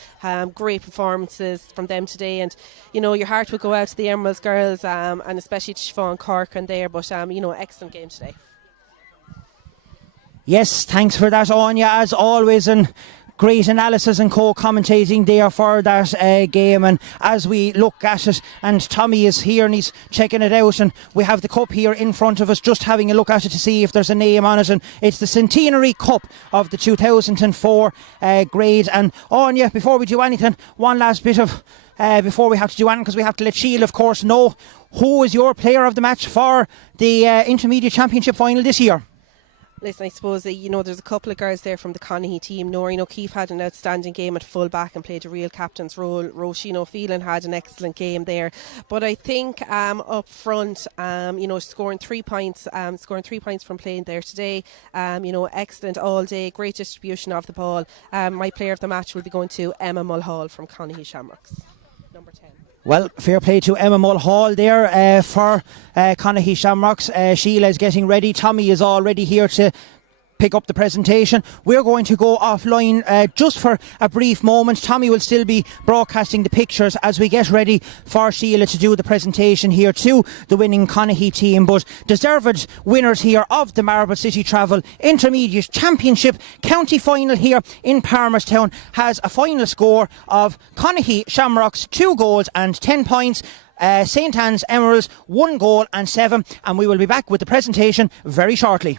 Great performances from them today, and your heart will go out to the Emeralds girls, and especially to Siobhan Corcoran there, but excellent game today. Yes, thanks for that, Anya, as always, and great analysis and co-commentating there for that game. And as we look at it, and Tommy is here and he's checking it out, and we have the cup here in front of us, just having a look at it to see if there's a name on it, and it's the Centenary Cup of the 2004 grade. And Anya, before we do anything, one last bit of before we have to do anything, because we have to let Sheila, of course, know who is your player of the match for the Intermediate Championship final this year. Listen, I suppose there's a couple of girls there from the Conahy team. Noreen O'Keefe had an outstanding game at full back and played a real captain's role. Roisin Phelan had an excellent game there. But I think up front, scoring 3 points, from playing there today. Excellent all day, great distribution of the ball. My player of the match will be going to Emma Mulhall from Conahy Shamrocks, number 10. Well, fair play to Emma Mulhall there for Conahy Shamrocks. Sheila is getting ready. Tommy is already here to pick up the presentation. We're going to go offline just for a brief moment. Tommy will still be broadcasting the pictures as we get ready for Sheila to do the presentation here to the winning Conahy team. But deserved winners here of the Marble City Travel Intermediate Championship County Final here in Palmerstown has a final score of Conahy Shamrocks 2 goals and 10 points. St. Anne's Emeralds 1 goal and 7, and we will be back with the presentation very shortly.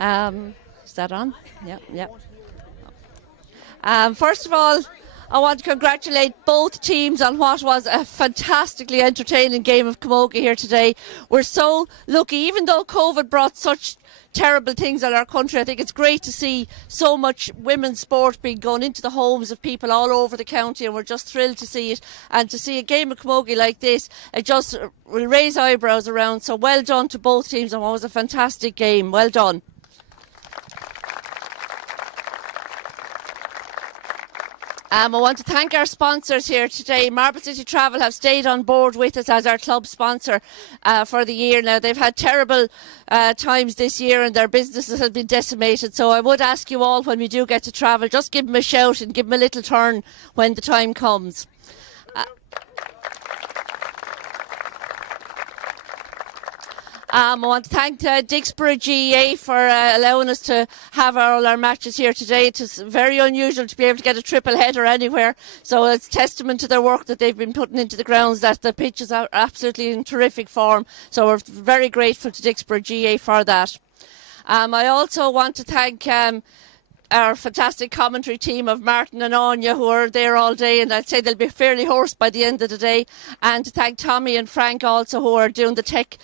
Is that on? Yeah. First of all, I want to congratulate both teams on what was a fantastically entertaining game of camogie here today. We're so lucky, even though COVID brought such terrible things in our country. I think it's great to see so much women's sport being gone into the homes of people all over the county, and we're just thrilled to see it. And to see a game of camogie like this, it just will raise eyebrows around. So well done to both teams, and what was a fantastic game. Well done. I want to thank our sponsors here today. Marble City Travel have stayed on board with us as our club sponsor for the year now. They've had terrible times this year and their businesses have been decimated. So I would ask you all, when we do get to travel, just give them a shout and give them a little turn when the time comes. I want to thank Dicksboro GEA for allowing us to have all our matches here today. It is very unusual to be able to get a triple header anywhere, so it's testament to their work that they've been putting into the grounds, that the pitches are absolutely in terrific form. So we're very grateful to Dicksboro GEA for that. I also want to thank our fantastic commentary team of Martin and Anya, who are there all day, and I'd say they'll be fairly hoarse by the end of the day. And to thank Tommy and Frank also, who are doing the tech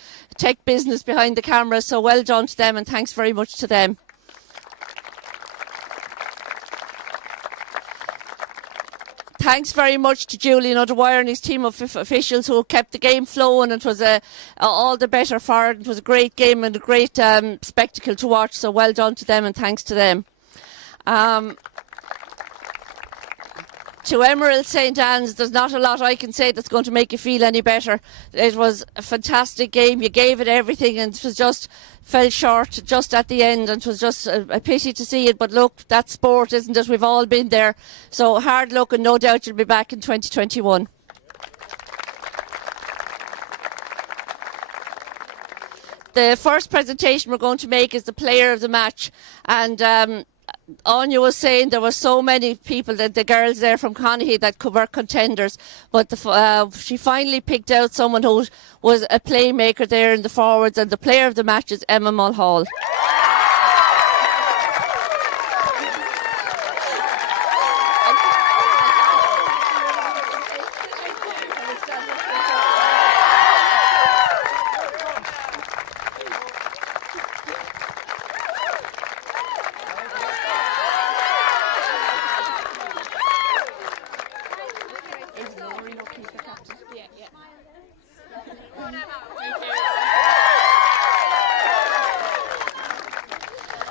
business behind the camera. So well done to them, and thanks very much to them. Thanks very much to Julian O'Dwyer and his team of officials who kept the game flowing, and it was all the better for it. It was a great game and a great spectacle to watch, so well done to them and thanks to them. To Emerald St Anne's, there's not a lot I can say that's going to make you feel any better. It was a fantastic game. You gave it everything, and it was just fell short just at the end, and it was just a pity to see it. But look, that's sport, isn't it? We've all been there. So hard luck, and no doubt you'll be back in 2021. The first presentation we're going to make is the player of the match, and Anya was saying there were so many people, that the girls there from Conahy, that were contenders, but she finally picked out someone who was a playmaker there in the forwards, and the player of the match is Emma Mulhall.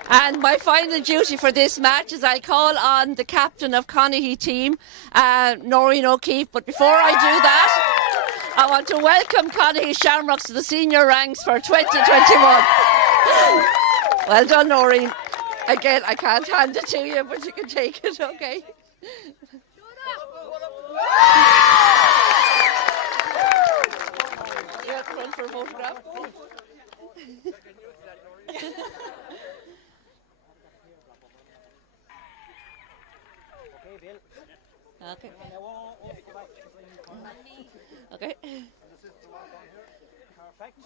And my final duty for this match is I call on the captain of Conahy team, Noreen O'Keefe. But before I do that, I want to welcome Conahy Shamrocks to the senior ranks for 2021. Well done, Noreen. Again, I can't hand it to you, but you can take it, okay? You're at the front for a photograph. Okay. Okay. Perfect.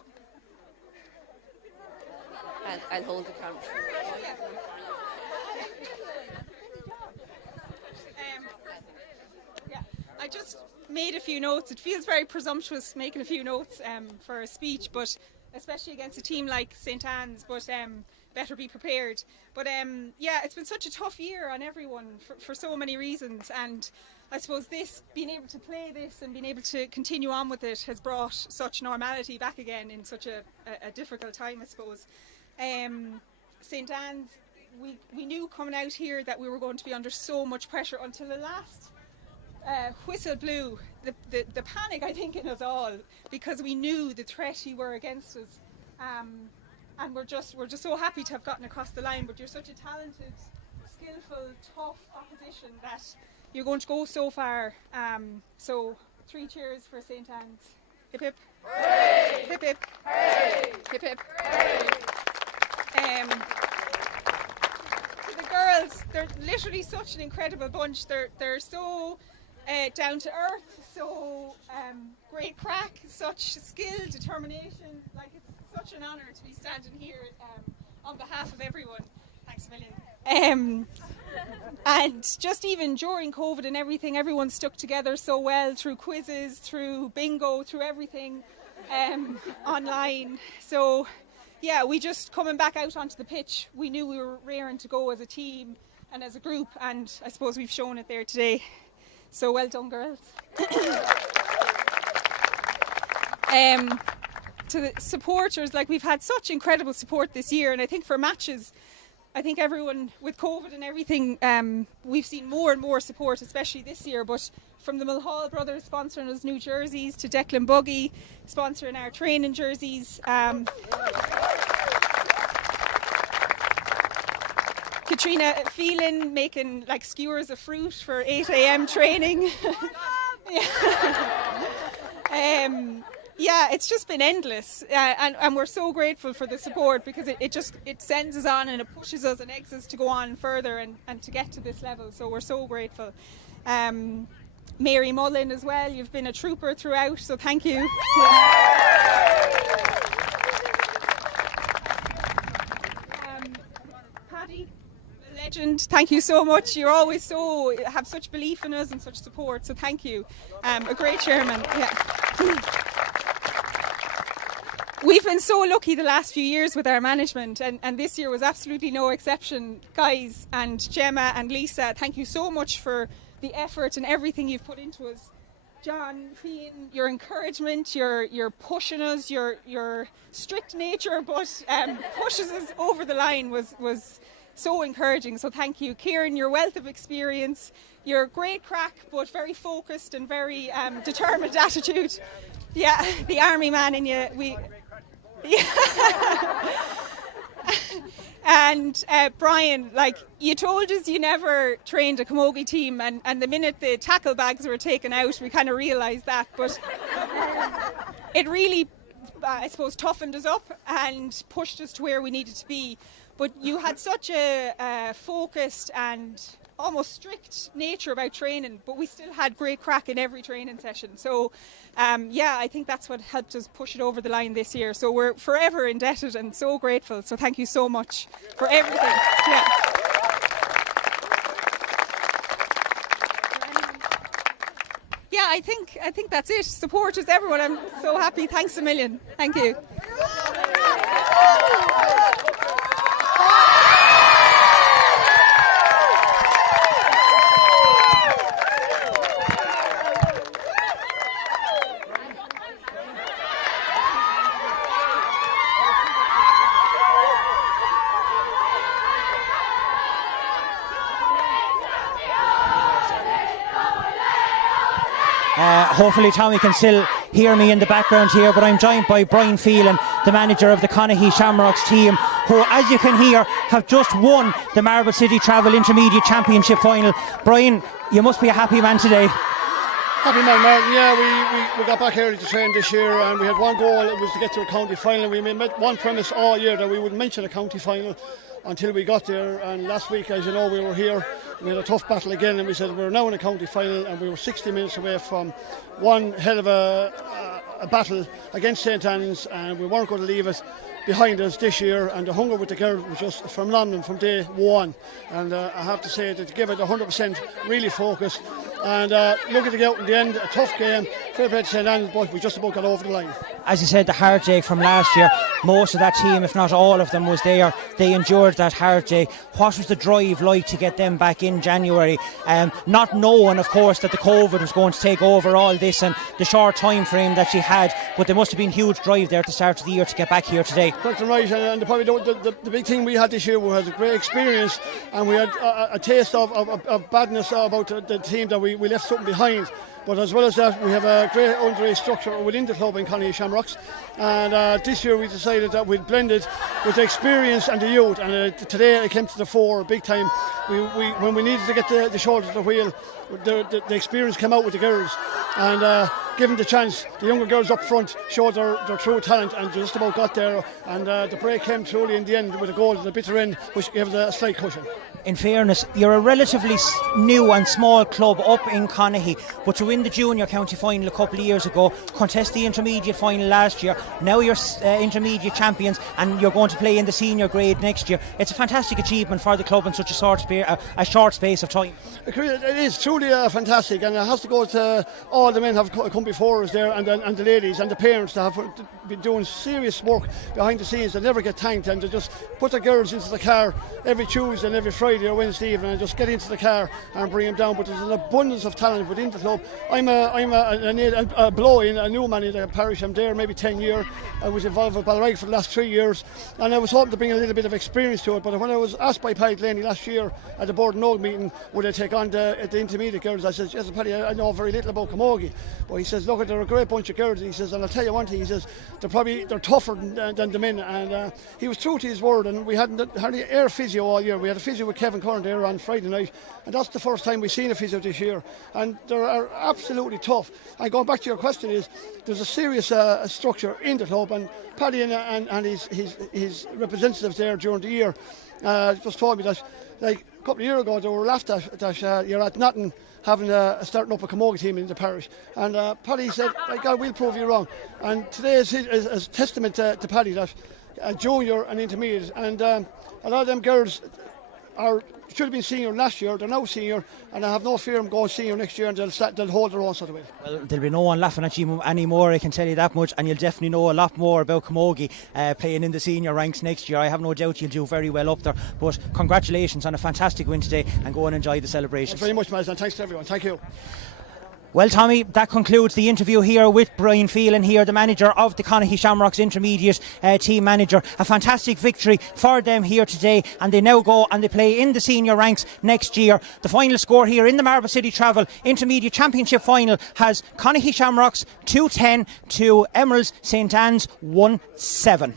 And I'll hold the camera. I just made a few notes. It feels very presumptuous making a few notes for a speech, but especially against a team like St Anne's, but better be prepared. But yeah, it's been such a tough year on everyone for so many reasons, and I suppose being able to play this and being able to continue on with it has brought such normality back again in such a difficult time, I suppose. St Anne's, we knew coming out here that we were going to be under so much pressure until the last whistle blew. The panic, I think, in us all, because we knew the threat you were against us, and we're just so happy to have gotten across the line. But you're such a talented, skillful, tough opposition that you're going to go so far. So 3 cheers for St Anne's. Hip hip. Hooray! Hip hip. Hooray! Hip hip. Hooray! The girls, they're literally such an incredible bunch. They're so down to earth, so great crack, such skill, determination. Like, it's such an honour to be standing here on behalf of everyone. Thanks a million. And just even during COVID and everything, everyone stuck together so well through quizzes, through bingo, through everything online. So, yeah, we just coming back out onto the pitch, we knew we were raring to go as a team and as a group, and I suppose we've shown it there today. So well done, girls. To the supporters, like, we've had such incredible support this year, and I think for matches, I think everyone, with COVID and everything, we've seen more and more support, especially this year. But from the Mulhall brothers sponsoring us new jerseys, to Declan Buggy sponsoring our training jerseys, Katrina Phelan making like skewers of fruit for 8 a.m. training. Yeah, it's just been endless, and we're so grateful for the support, because it sends us on and it pushes us and eggs us to go on further and to get to this level. So we're so grateful. Mary Mullen as well, you've been a trooper throughout, so thank you. Paddy, legend, thank you so much. You're always have such belief in us and such support, so thank you. A great chairman. Yeah. We've been so lucky the last few years with our management, and this year was absolutely no exception. Guys and Gemma and Lisa, thank you so much for the effort and everything you've put into us. John, Fian, your encouragement, your pushing us, your strict nature, but pushes us over the line was so encouraging. So thank you. Kieran, your wealth of experience, your great crack, but very focused and very determined attitude. Yeah, the army man in you. And Brian, like, you told us you never trained a camogie team, and the minute the tackle bags were taken out, we kind of realised that. But it really, I suppose, toughened us up and pushed us to where we needed to be. But you had such a focused and almost strict nature about training, but we still had great crack in every training session. So, yeah, I think that's what helped us push it over the line this year. So we're forever indebted and so grateful. So thank you so much for everything. Yeah. Yeah, I think that's it. Supporters, everyone, I'm so happy. Thanks a million. Thank you. Hopefully Tommy can still hear me in the background here, but I'm joined by Brian Phelan, the manager of the Conahy Shamrocks team, who, as you can hear, have just won the Marble City Travel Intermediate Championship final. Brian, you must be a happy man today. Happy man, Martin. Yeah, we got back early to train this year, and we had one goal. It was to get to a county final. We made one premise all year that we wouldn't mention a county final until we got there, and last week, as you know, we were here. We had a tough battle again, and we said we're now in a county final, and we were 60 minutes away from one hell of a battle against St Anne's, and we weren't going to leave it behind us this year. And the hunger with the girls was just from London from day one, and I have to say that to give it 100%, really focused, and looking to get out in the end. A tough game, fair play to St Anne's, but we just about got over the line. As you said, the heartache from last year, most of that team, if not all of them, was there. They endured that heartache. What was the drive like to get them back in January? Not knowing, of course, that the COVID was going to take over all this and the short time frame that you had, but there must have been huge drive there at the start of the year to get back here today. Correct and right, and probably the big thing we had this year was a great experience, and we had a taste of badness about the team, that we left something behind. But as well as that, we have a great underage structure within the club in Conahy Shamrocks, and this year we decided that we'd blend it with the experience and the youth, and today it came to the fore big time. When we needed to get the shoulder to the wheel, the experience came out with the girls, and given the chance, the younger girls up front showed their true talent and just about got there, and the break came truly in the end with a goal at the bitter end, which gave us a slight cushion. In fairness, you're a relatively new and small club up in Conahy, but to win the junior county final a couple of years ago, contest the intermediate final last year, now you're intermediate champions and you're going to play in the senior grade next year. It's a fantastic achievement for the club in such a short space of time. It is truly fantastic, and it has to go to all the men who have come before us there, and the ladies and the parents that have been doing serious work behind the scenes. They never get thanked, and they just put the girls into the car every Tuesday and every Friday or Wednesday evening and just get into the car and bring them down. But there's an abundance of talent within the club. I'm a blow-in, a new man in the parish. I'm there maybe 10 years. I was involved with Balrog for the last 3 years, and I was hoping to bring a little bit of experience to it. But when I was asked by Paddy Delaney last year at the board and Old meeting, would I take on the intermediate girls, I said, yes, Paddy, I know very little about Camogie. But he says, look, they're a great bunch of girls. He says, and I'll tell you one thing, he says, they're tougher than the men. And he was true to his word, and we hadn't hardly air physio all year. We had a physio with Kevin Curran there on Friday night, and that's the first time we've seen a physio this year, and they are absolutely tough. And going back to your question, is there's a serious structure in the club, and Paddy and his representatives there during the year just told me that, like, a couple of years ago they were laughed at that you're at nothing having starting up a Camogie team in the parish, and Paddy said, God, we'll prove you wrong. And today is testament to Paddy that junior and intermediate, and a lot of them girls should have been senior last year. They're now senior, and I have no fear of them going senior next year, and they'll hold their own sort of way. Well, there'll be no one laughing at you anymore, I can tell you that much, and you'll definitely know a lot more about Camogie playing in the senior ranks next year. I have no doubt you'll do very well up there. But congratulations on a fantastic win today, and go and enjoy the celebrations. Thanks very much, Miles, and thanks to everyone. Thank you. Well, Tommy, that concludes the interview here with Brian Phelan here, the manager of the Conahy Shamrocks intermediate team manager. A fantastic victory for them here today, and they now go and they play in the senior ranks next year. The final score here in the Marble City Travel Intermediate Championship final has Conahy Shamrocks 2-10 to Emeralds St Anne's 1-7.